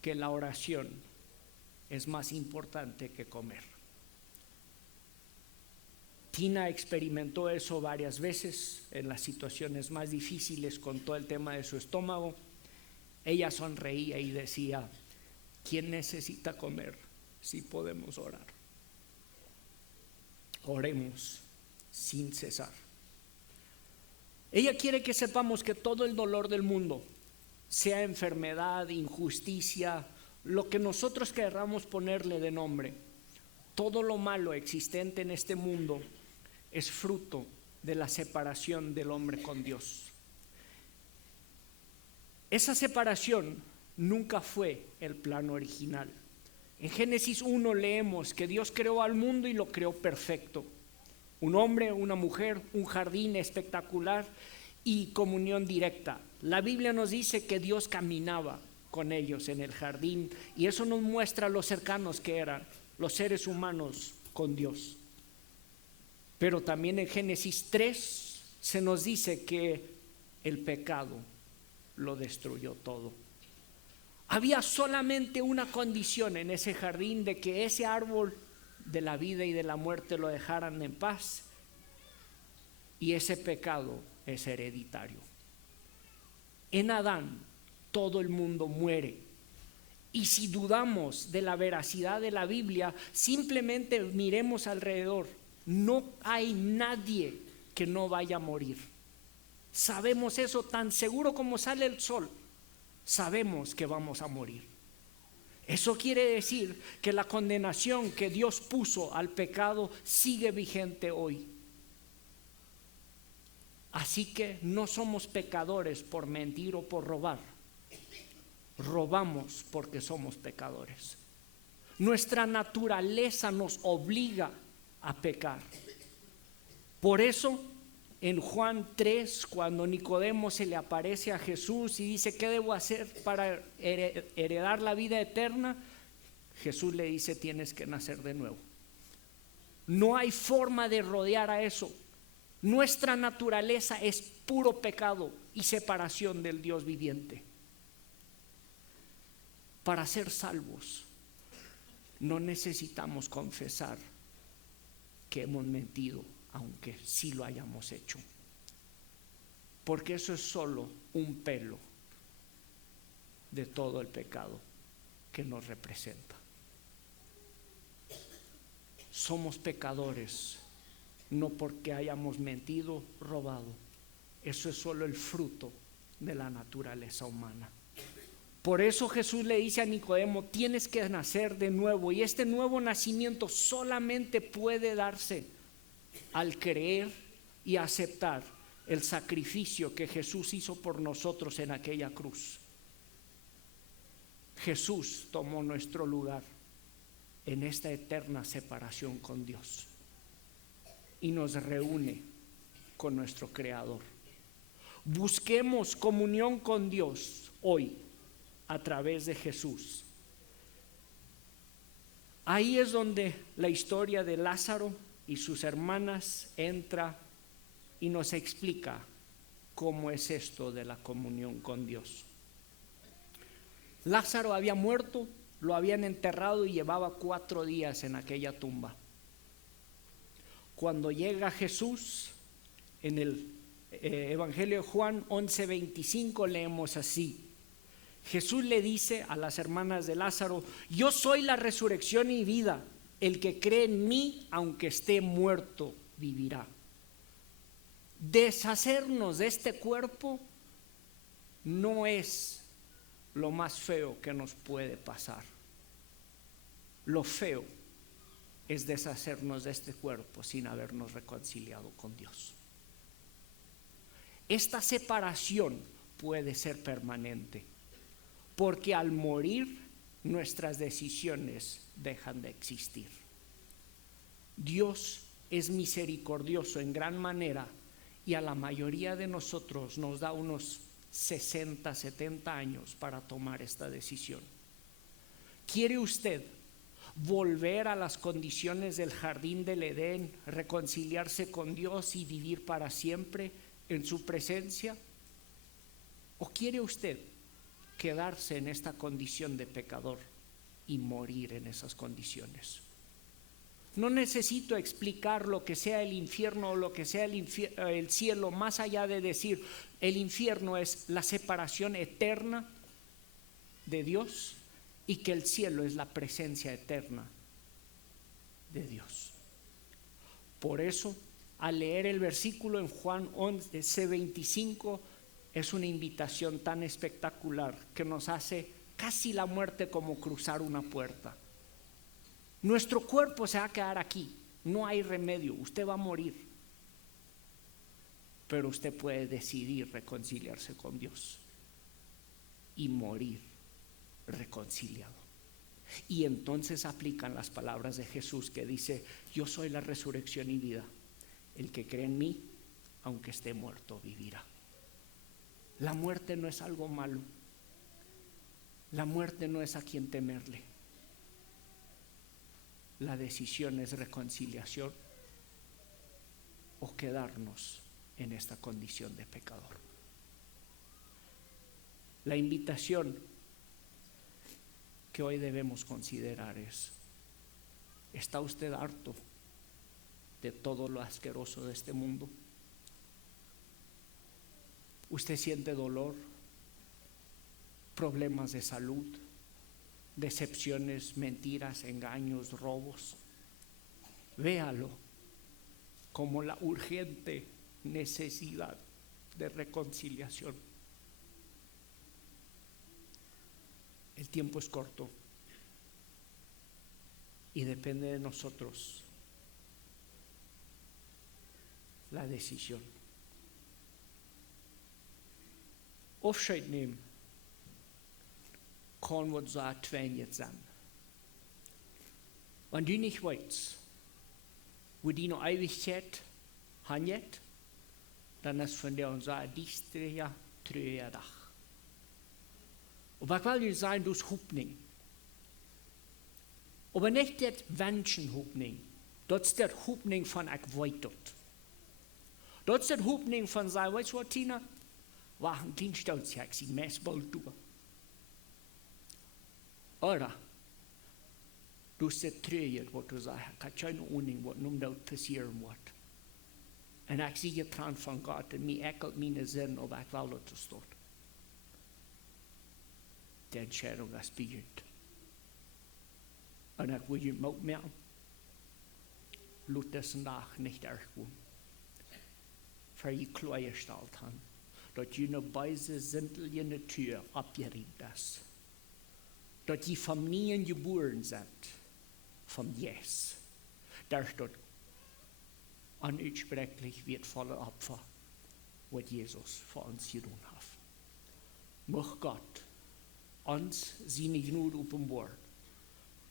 que la oración es más importante que comer. Tina experimentó eso varias veces en las situaciones más difíciles con todo el tema de su estómago. Ella sonreía y decía: ¿quién necesita comer si podemos orar? Oremos sin cesar. Ella quiere que sepamos que todo el dolor del mundo, sea enfermedad, injusticia, lo que nosotros querramos ponerle de nombre, todo lo malo existente en este mundo es fruto de la separación del hombre con Dios. Esa separación nunca fue el plan original. En Génesis 1 leemos que Dios creó al mundo y lo creó perfecto. Un hombre, una mujer, un jardín espectacular y comunión directa. La Biblia nos dice que Dios caminaba con ellos en el jardín, y eso nos muestra lo cercanos que eran los seres humanos con Dios. Pero también en Génesis 3 se nos dice que el pecado lo destruyó todo. Había solamente una condición en ese jardín, de que ese árbol de la vida y de la muerte lo dejaran en paz, y ese pecado es hereditario. En Adán todo el mundo muere, y si dudamos de la veracidad de la Biblia, simplemente miremos alrededor. No hay nadie que no vaya a morir. Sabemos eso tan seguro como sale el sol. Sabemos que vamos a morir. Eso quiere decir que la condenación que Dios puso al pecado sigue vigente hoy. Así que no somos pecadores por mentir o por robar. Robamos porque somos pecadores. Nuestra naturaleza nos obliga a pecar. Por eso en Juan 3, cuando Nicodemo se le aparece a Jesús y dice: ¿qué debo hacer para heredar la vida eterna? Jesús le dice: tienes que nacer de nuevo. No hay forma de rodear a eso. Nuestra naturaleza es puro pecado y separación del Dios viviente. Para ser salvos no necesitamos confesar que hemos mentido, aunque sí lo hayamos hecho, porque eso es solo un pelo de todo el pecado que nos representa. Somos pecadores no porque hayamos mentido, robado. Eso es solo el fruto de la naturaleza humana. Por eso Jesús le dice a Nicodemo: tienes que nacer de nuevo, y este nuevo nacimiento solamente puede darse al creer y aceptar el sacrificio que Jesús hizo por nosotros en aquella cruz. Jesús tomó nuestro lugar en esta eterna separación con Dios y nos reúne con nuestro Creador. Busquemos comunión con Dios hoy a través de Jesús. Ahí es donde la historia de Lázaro y sus hermanas entra y nos explica cómo es esto de la comunión con Dios. Lázaro había muerto Lo habían enterrado y llevaba 4 días en aquella tumba. Cuando llega Jesús, en el Evangelio de Juan 11:25 leemos así. Jesús le dice a las hermanas de Lázaro: yo soy la resurrección y vida. El que cree en mí, aunque esté muerto, vivirá. Deshacernos de este cuerpo no es lo más feo que nos puede pasar. Lo feo es deshacernos de este cuerpo sin habernos reconciliado con Dios. Esta separación puede ser permanente, porque al morir nuestras decisiones dejan de existir. Dios es misericordioso en gran manera y a la mayoría de nosotros nos da unos 60, 70 años para tomar esta decisión. ¿Quiere usted volver a las condiciones del jardín del Edén, reconciliarse con Dios y vivir para siempre en su presencia? ¿O quiere usted quedarse en esta condición de pecador y morir en esas condiciones? No necesito explicar lo que sea el infierno o lo que sea el cielo, más allá de decir el infierno es la separación eterna de Dios y que el cielo es la presencia eterna de Dios. Por eso, al leer el versículo en Juan 11:25, es una invitación tan espectacular que nos hace casi la muerte como cruzar una puerta. Nuestro cuerpo se va a quedar aquí, no hay remedio, usted va a morir. Pero usted puede decidir reconciliarse con Dios y morir reconciliado. Y entonces aplican las palabras de Jesús que dice: yo soy la resurrección y vida. El que cree en mí, aunque esté muerto, vivirá. La muerte no es algo malo. La muerte no es a quien temerle. La decisión es reconciliación o quedarnos en esta condición de pecador. La invitación que hoy debemos considerar es: ¿está usted harto de todo lo asqueroso de este mundo? ¿Usted siente dolor, problemas de salud, decepciones, mentiras, engaños, robos? Véalo como la urgente necesidad de reconciliación. El tiempo es corto y depende de nosotros la decisión. Afscheid nemen kan wat så tvänget sein. Wenn du nicht weißt, wo die noch Ewigkeit hanget, dann ist von der unser dichtreja tröja dag. Og hvad vil det sein, dus hopning? Aber nicht det Menschenhopning, das ist der Hopning von ek weet tot. Dat is der Hopning von sein, weißt du was, Tina? Waar een klein stoutsheks in mesbal toe. Ora, du zit treuer wat du zei, ik had geen aning wat noem dat passeren wordt. En ik zie je traan van God en mij ekkelt mijn zin of ik wil dat het staat. De entscheidung is begint. En ik wil je ook merken, laat deze dag niet erg worden. Voor je kloeien stelt aan. Dat je naar beide zintel je natuur opgericht is. Dat je familien geboren zijn van Jezus. Daar dat onuitspreeklijk wertvolle Opfer wat Jezus voor ons gedaan heeft. Mag God ons zijn genade openbaar.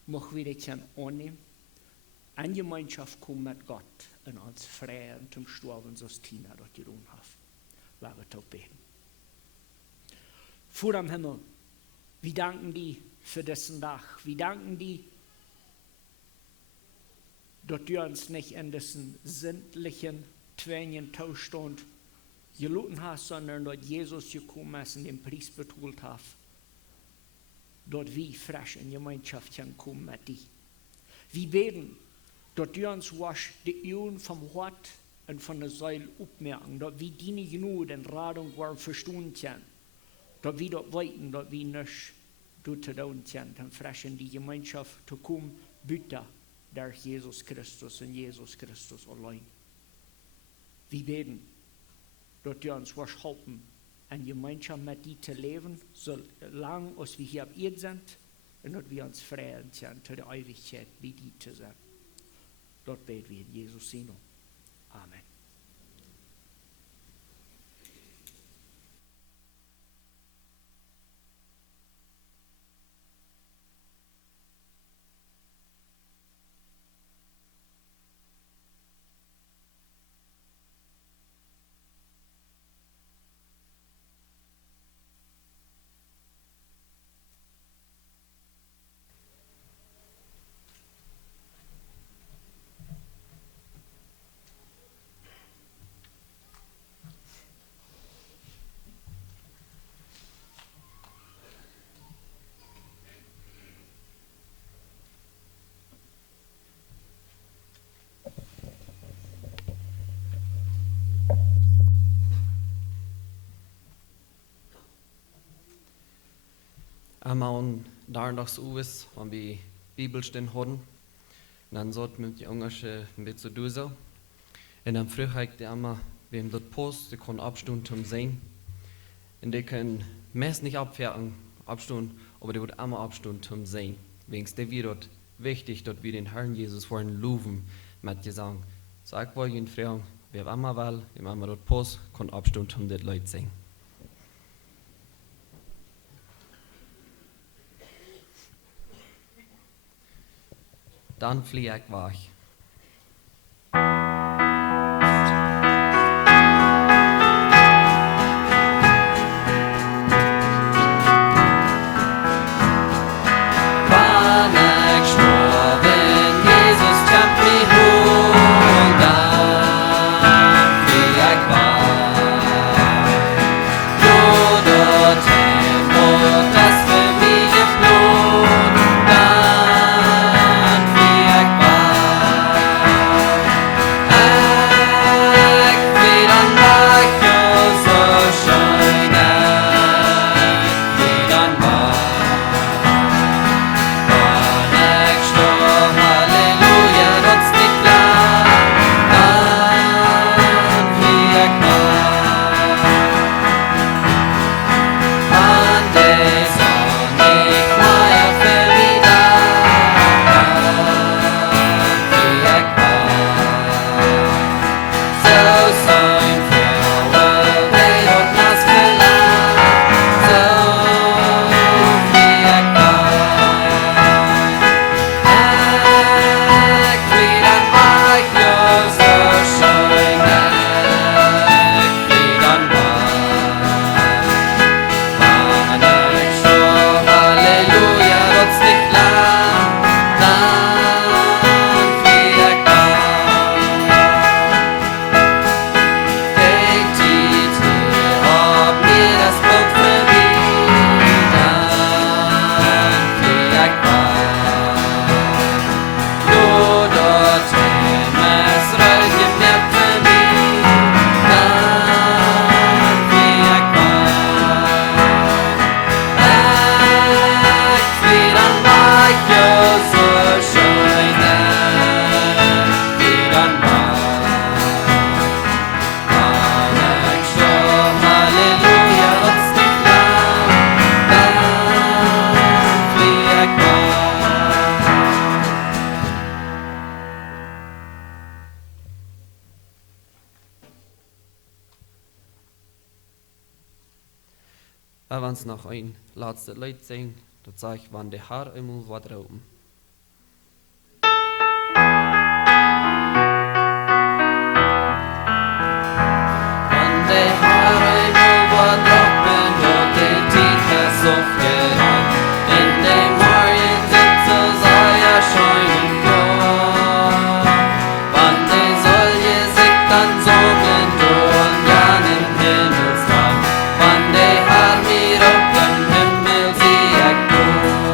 Mag we dit gaan aannemen en gemeenschap komen met God en ons vrij en zum sterven zoals Tina dat gedaan heeft. Laten we het ook beten. Vater im Himmel, wir danken dir für diesen Tag. Wir danken dir, dass du uns nicht in diesen sündlichen, twängen Zustand gelassen hast, sondern dass Jesus gekommen ist und den Preis bezahlt hat, dort wie frisch in Gemeinschaft kan kommen mit dir. Wir beten, dort du uns wasch die Augen vom Hort und von der Seele aufmerken, dort wir deine Gnade und Radung waren verstehen können, dort wir dort weiten, dort wir nicht dort tun können, dann frisch in die Gemeinschaft zu kommen, bitte durch Jesus Christus und Jesus Christus allein. Wir beten, dort du uns wasch helfen, in Gemeinschaft mit dir zu leben, so lange als wir hier auf Erde sind, und dass wir uns freuen können, zu der Ewigkeit bei dir zu sein. Dort beten wir in Jesus' Namen. Amen. Einmal daar nog zo is, wanneer we Bibelstellen hadden, dan sollten wir die Ungersche ein bisschen durch. Und dann früher ich die einmal, wem dort Post, die können abstunden zum Sehen. Und die können meist nicht abstunden, aber die wird einmal abstunden zum Sehen. Wegen der wird dort wichtig, dort wir den Herrn Jesus wollen loben, mit dir sagen, sag wohl in Fragen, wer einmal will, wenn einmal dort Post, kann abstunden zum das Leute sehen. Dan vlieg ik weg. Wenn es noch ein letztes Lied singen, dann sage ich, wann der Herr immer was rauben. Himmel sie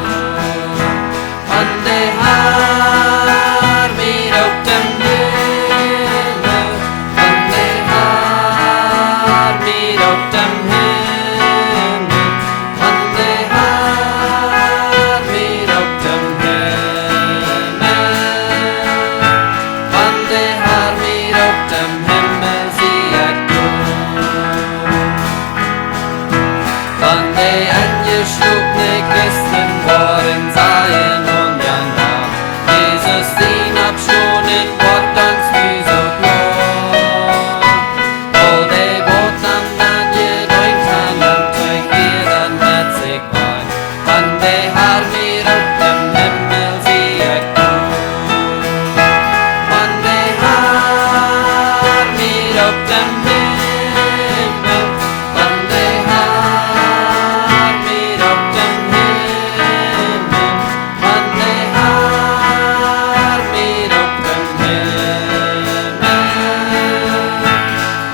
upp dem himmel, wann det har mir upp dem himmel, wann det har mir upp dem himmel,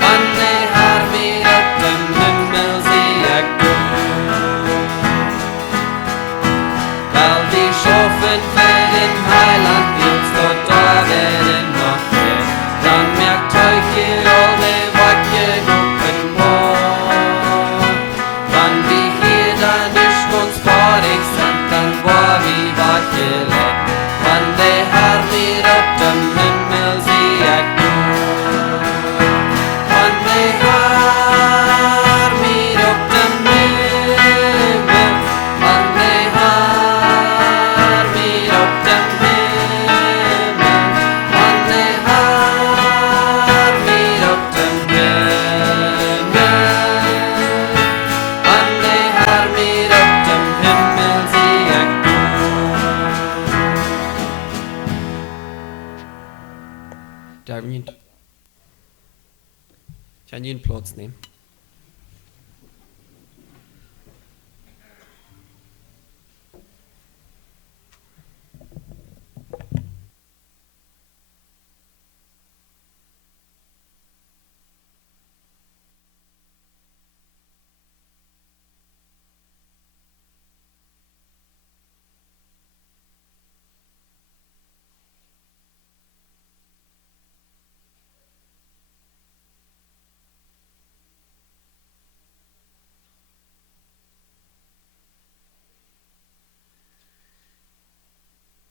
wann det har mir upp dem himmel, sier jeg då. Weil die Schafen für den Heiland jetzt dort David noch hier, dann merkt euch ihr alle Wacke gucken på. Wann wir hier dann nicht uns vorig sind, dann war wir wachele. Wann der Herr mir upp dem Himmel sieh ich nu. Wann der Herr mir upp dem Himmel, wann der Herr mir upp dem Himmel, wann der Herr mir upp dem Himmel, wann der Herr mir upp dem Himmel sieh ich nu. Kan ju Platz nehmen.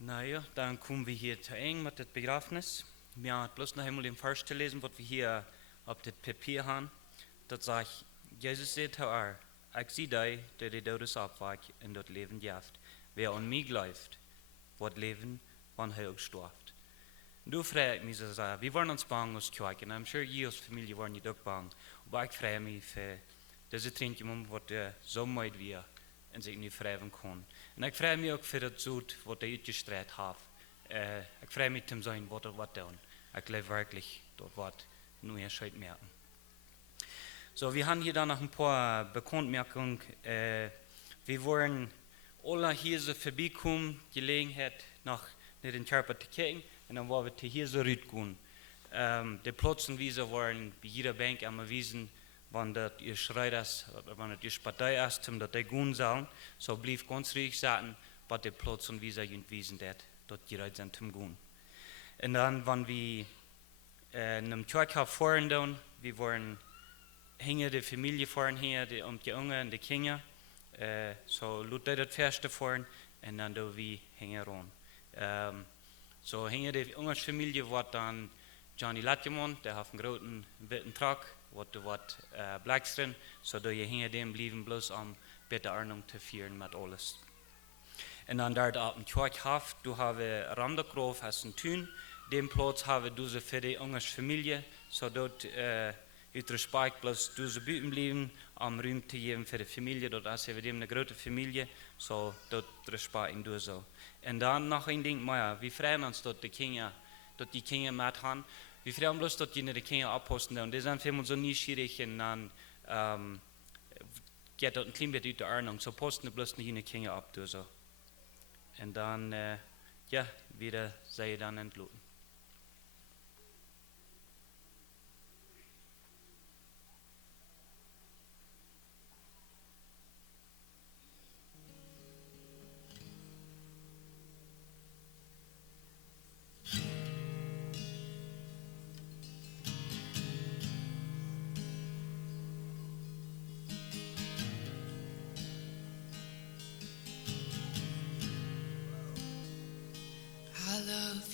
Naja, dann kommen wir hier zu eng mit dem Begrafnis. Wir haben bloß noch einmal den Vers zu lesen, was wir hier auf dem Papier haben. Das sagt, Jesus sagt auch, ich sehe dich, der die Todes abwagt und das Leben jaft. Wer an mich glaubt, wird leben, wann er auch stirbt. Du fragst mich so, wir wollen uns bangen aus Kjoakj, und I'm sure ihr als Familie wollen nicht auch bangen. Aber ich frage mich für diese Trinkjemand, was so weit wir en zich nu schrijven kon. En ik vraag me ook voor het zoet wat hij uitgestreden heeft. Ik vraag me te zijn wat er wat doen. Ik geloof wirklich, dat wat nu hier schijt merken. So, wir haben hier dann noch ein paar Bekanntmerkungen. Wir wollen alle hier so vorbeikommen, Gelegenheit nach den Körper zu kriegen, und dann wollen wir hier so rübergehen. Die Platzenwiese wollen bei jeder Bank einmal wiesen, wann das ihr schreit ist, wann das ihr Partei ist, dass die gehen sollen. So blieb ganz ruhig sagen, was die Platzenwiese wiesen wird, dass die Leute sind zum Gehen. Und dann, wenn wir in einem Kjoakj fahren, dann, wir wollen hinter die Familie fahren, hier, die Unger und die Kinder. So, Leute das Feste fahren, und dann do wir hinter ran. So, hinter die Ungers Familie wird dann Johnny Latjemon, der hat einen großen weiten Truck, wat blacks drin, so dat je hinter dem blijven bloß bitte Ordnung te vieren met alles. En dan daar op een Kjoakj haft, du have Randekroof als een tuin, den Platz have du ze voor de Ungers familie, zodat uit respect bloß du ze buiten blijven, ruimte te geven voor de familie, dat als we dem een grote familie, so dat respect in doe zo. En dan nog een ding, maar ja, we vragen ons dat die kinderen met gaan. Wir fragen bloß, dass die nicht die Kinder abposten, und die sind für uns so neugierig, und dann geht das ein klein bisschen in die Ordnung. So posten bloß nicht die Kinder ab, so. Und dann, ja, wieder sei dann entlassen.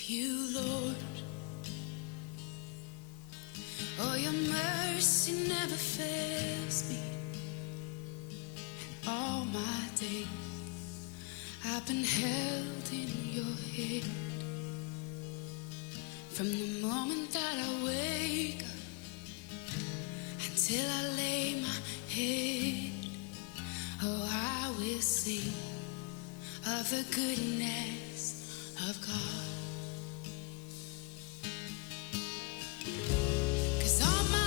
You, Lord, oh, your mercy never fails me, and all my days I've been held in your hand. From the moment that I wake up until I lay my head, oh, I will sing of the goodness of God. 'Cause all my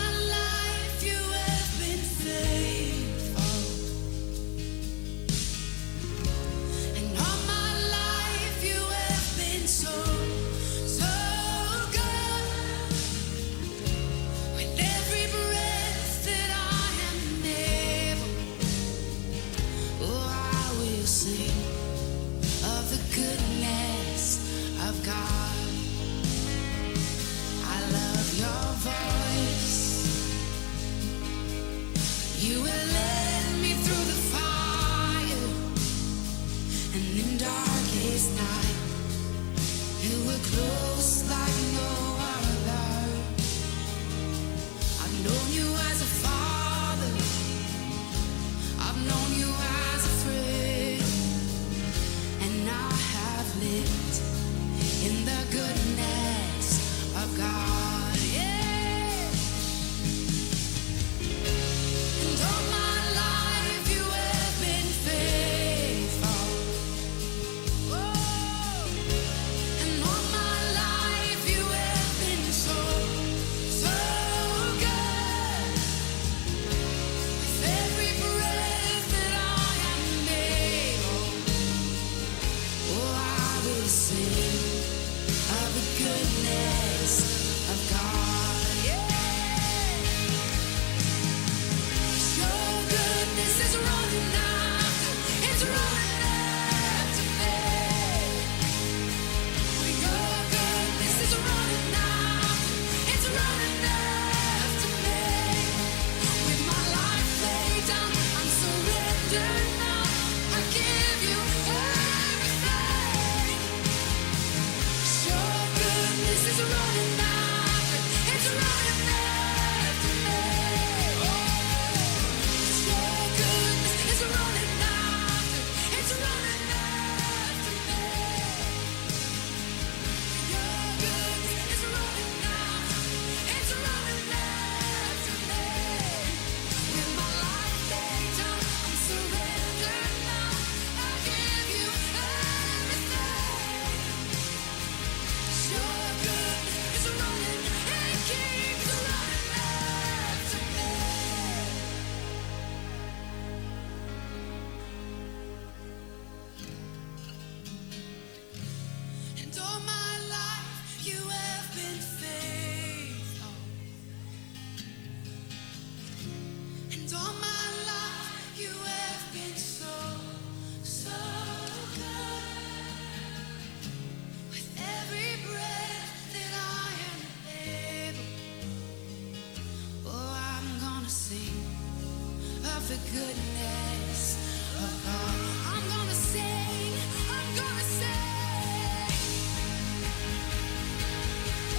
goodness of God. I'm gonna sing, I'm gonna sing.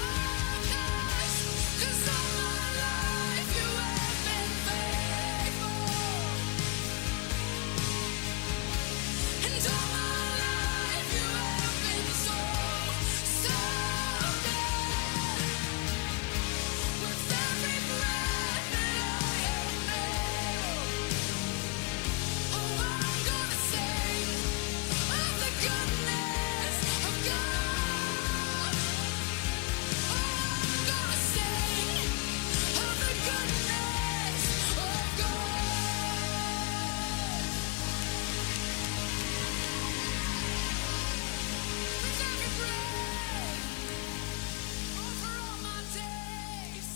Oh, 'cause all my life you have been faithful. And all my life you have been so, so good. With every breath that I am able, oh, I'm gonna sing of the goodness of God. Oh, I'm gonna sing of the goodness of God. With every breath, over all my days.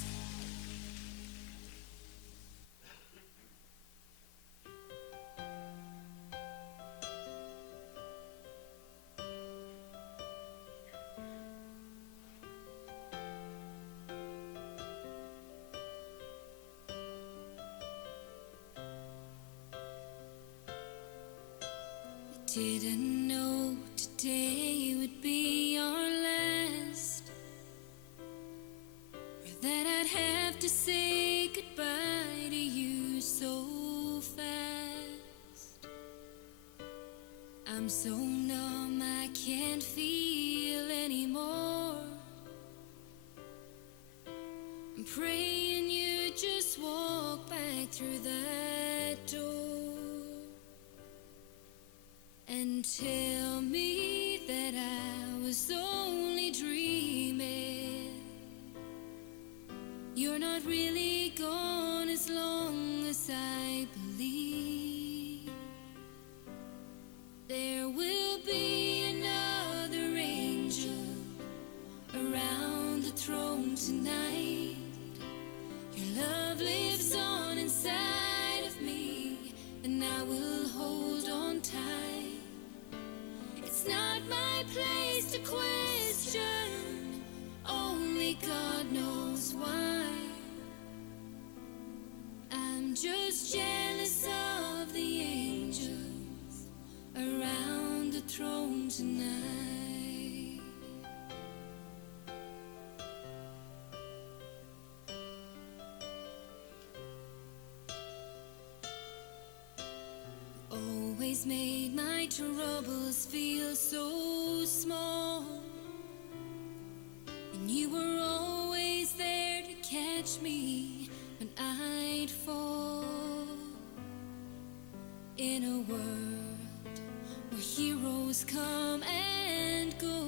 Didn't know today would be our last, or that I'd have to say goodbye to you so fast. I'm so numb I can't feel anymore. I'm praying you just walk back through that door and tell me that I was only dreaming. You're not really gone as long as I believe. There will be another angel around the throne tonight. Your love lives on inside of me, and I will hold on tight. It's not my place to question, only God knows why. I'm just jealous of the angels around the throne tonight. Always made my troubles feel so small, and you were always there to catch me when I'd fall. In a world where heroes come and go,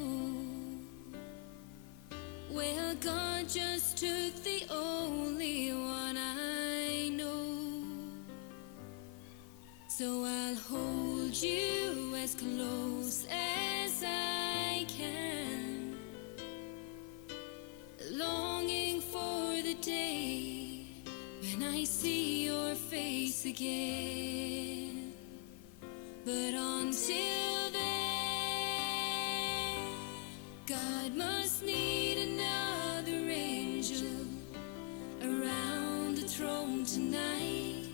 well, God just took the only one I know. So I'll hold you as close as I can, longing for the day when I see your face again. But until then, God must need another angel around the throne tonight.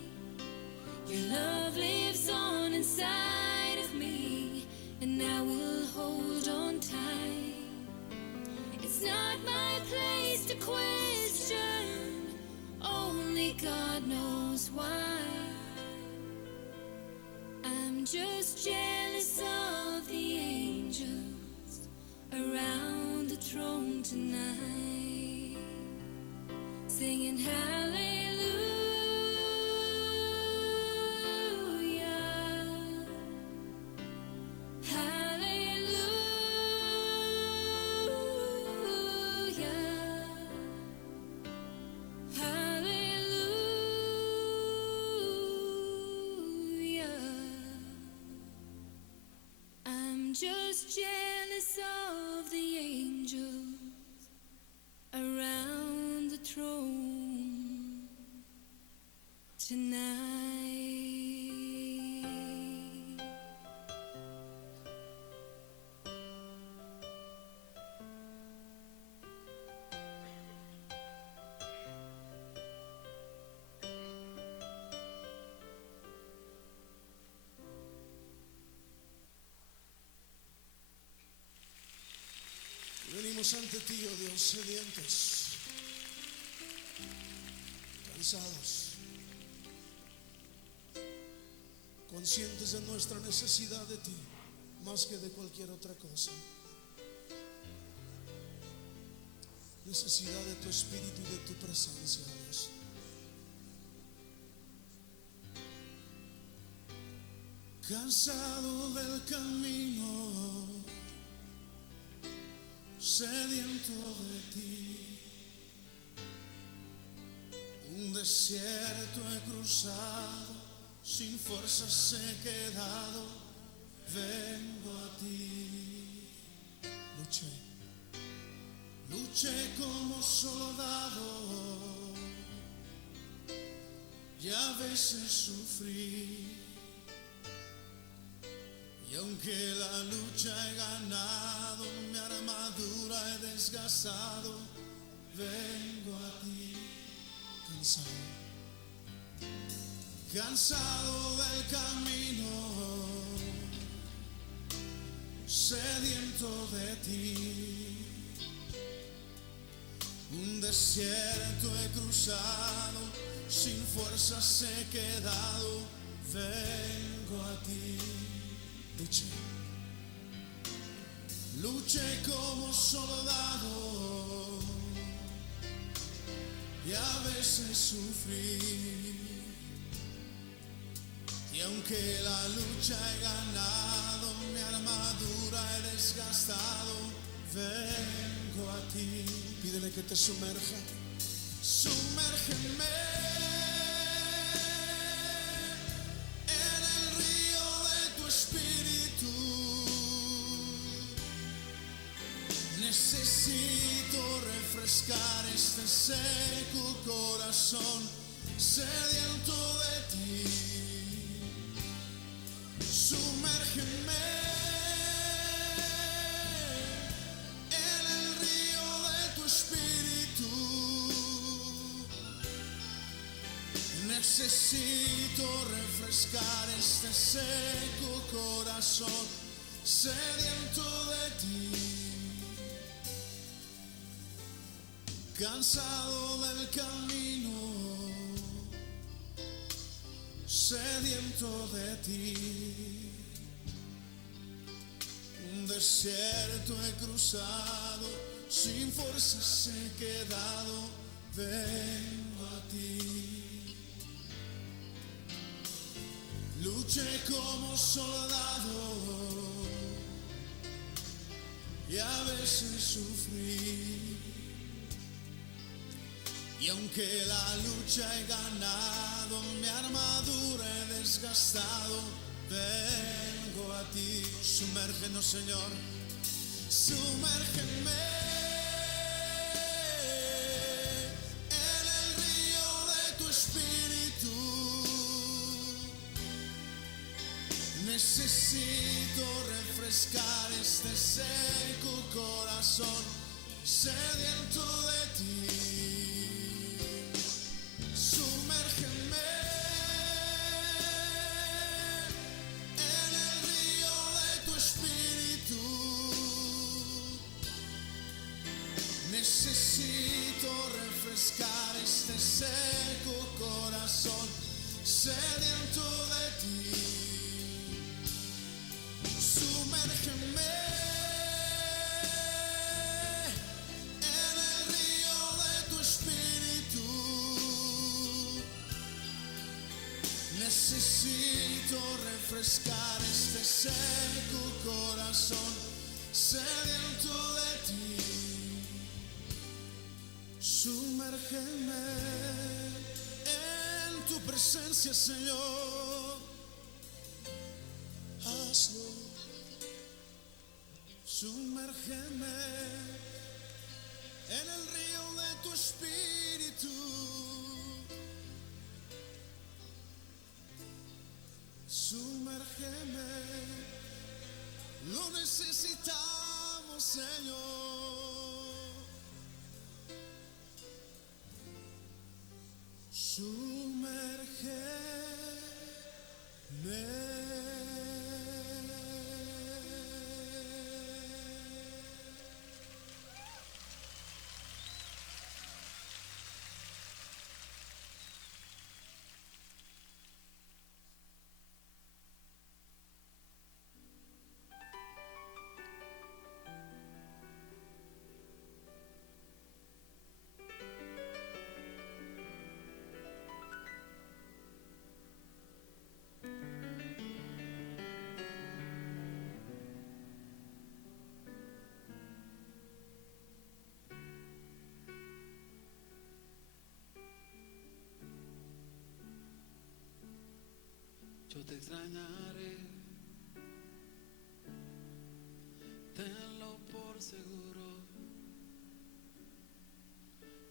Your love lives on inside of me, and I will hold on tight. It's not my place to question, only God knows why. I'm just jealous of the angels around the throne tonight, singing hallelujah. Just jealous of the angels around the throne tonight. Venimos ante ti, oh Dios, sedientos, cansados, conscientes de nuestra necesidad de ti, más que de cualquier otra cosa. Necesidad de tu espíritu y de tu presencia, Dios. Cansado del camino, sediento de ti, un desierto he cruzado, sin fuerzas he quedado, vengo a ti. Luché como soldado y a veces sufrí. Y aunque la lucha he ganado, mi armadura he desgastado, vengo a ti cansado del camino, sediento de ti. Un desierto he cruzado, sin fuerzas he quedado, vengo a ti. Luché como soldado y a veces sufrí. Y aunque la lucha he ganado, mi armadura he desgastado, vengo a ti. Pídele que te sumerja. Sumérgeme en el río de tu espíritu. Necesito refrescar este seco corazón, sediento de ti. Sumérgeme en el río de tu espíritu. Necesito refrescar este seco corazón, sediento de ti. Cansado del camino, sediento de ti. Un desierto he cruzado, sin fuerzas he quedado, vengo a ti. Luché como soldado y a veces sufrí. Y aunque la lucha he ganado, mi armadura he desgastado, vengo a ti. Sumérgenos, Señor, sumérgeme en el río de tu espíritu. Necesito refrescar este seco corazón, sediento de ti. Sumérgeme en el río de tu espíritu. Necesito refrescar este seco corazón, sediento de ti. Sumérgeme en el río de tu espíritu. Necesito refrescar este seco corazón, sediento de ti. Sumérgeme en tu presencia, Señor. Hazlo. Sumérgeme en el río de tu espíritu. Sumérgeme, lo necesitamos, Señor. Sumérgeme. Yo te extrañaré, tenlo por seguro.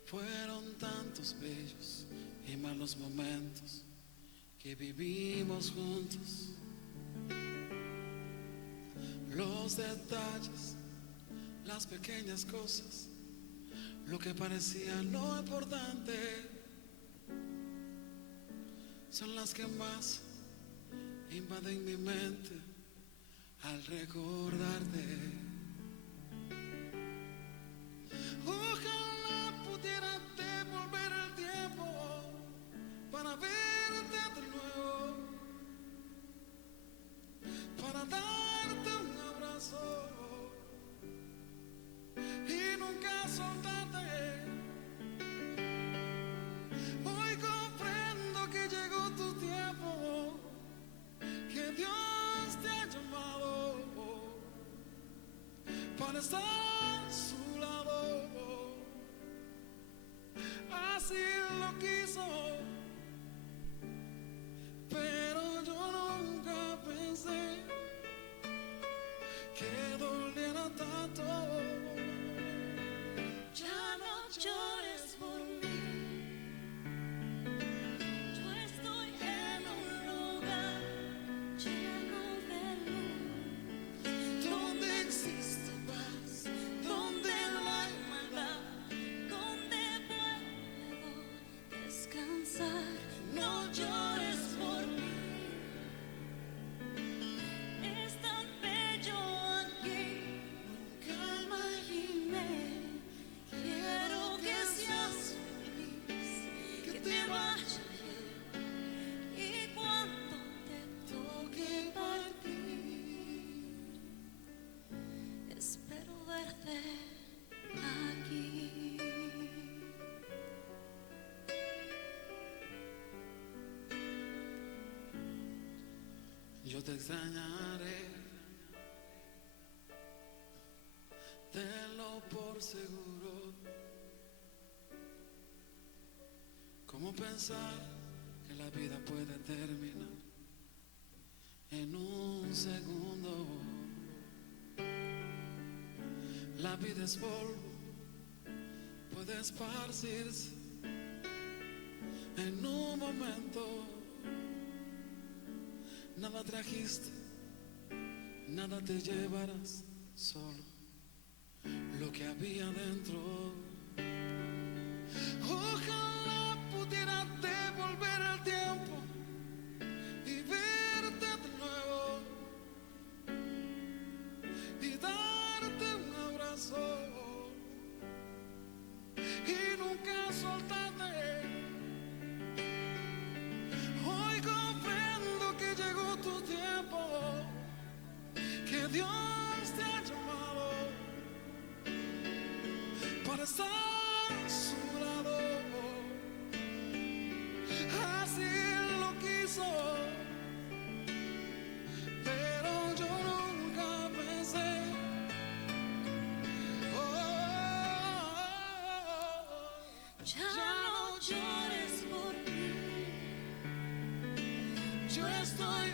Fueron tantos bellos y malos momentos que vivimos juntos. Los detalles, las pequeñas cosas, lo que parecía no importante, son las que más invaden mi mente al recordarte. Ojalá pudiera devolver el tiempo para verte de nuevo, para darte un abrazo y nunca soltarte. Hoy comprendo que llegó tu tiempo, que Dios te ha llamado para estar a su lado. Así lo quiso, pero yo nunca pensé que doliera tanto. Ya no llores por mí. Yo estoy en un lugar lleno de luz, donde existe paz, donde no hay maldad, donde puedo descansar. No llores por mí. Es tan bello aquí, nunca imaginé. Quiero que seas feliz, que te vayas bien, y cuando te toque partir, espero verte aquí. Yo te extrañaré, tenlo por seguro. ¿Cómo pensar que la vida puede terminar en un segundo? La vida es polvo, puede esparcirse en un momento. Nada trajiste, nada te llevarás, solo lo que había dentro. Ojalá pudiera devolver el tiempo y verte de nuevo y darte un abrazo y nunca soltarte. Hoy comprendo que llegó tu tiempo, que Dios te ha llamado para estar a su lado. Así lo quiso, pero yo nunca pensé. Ya no llores por mí. Yo estoy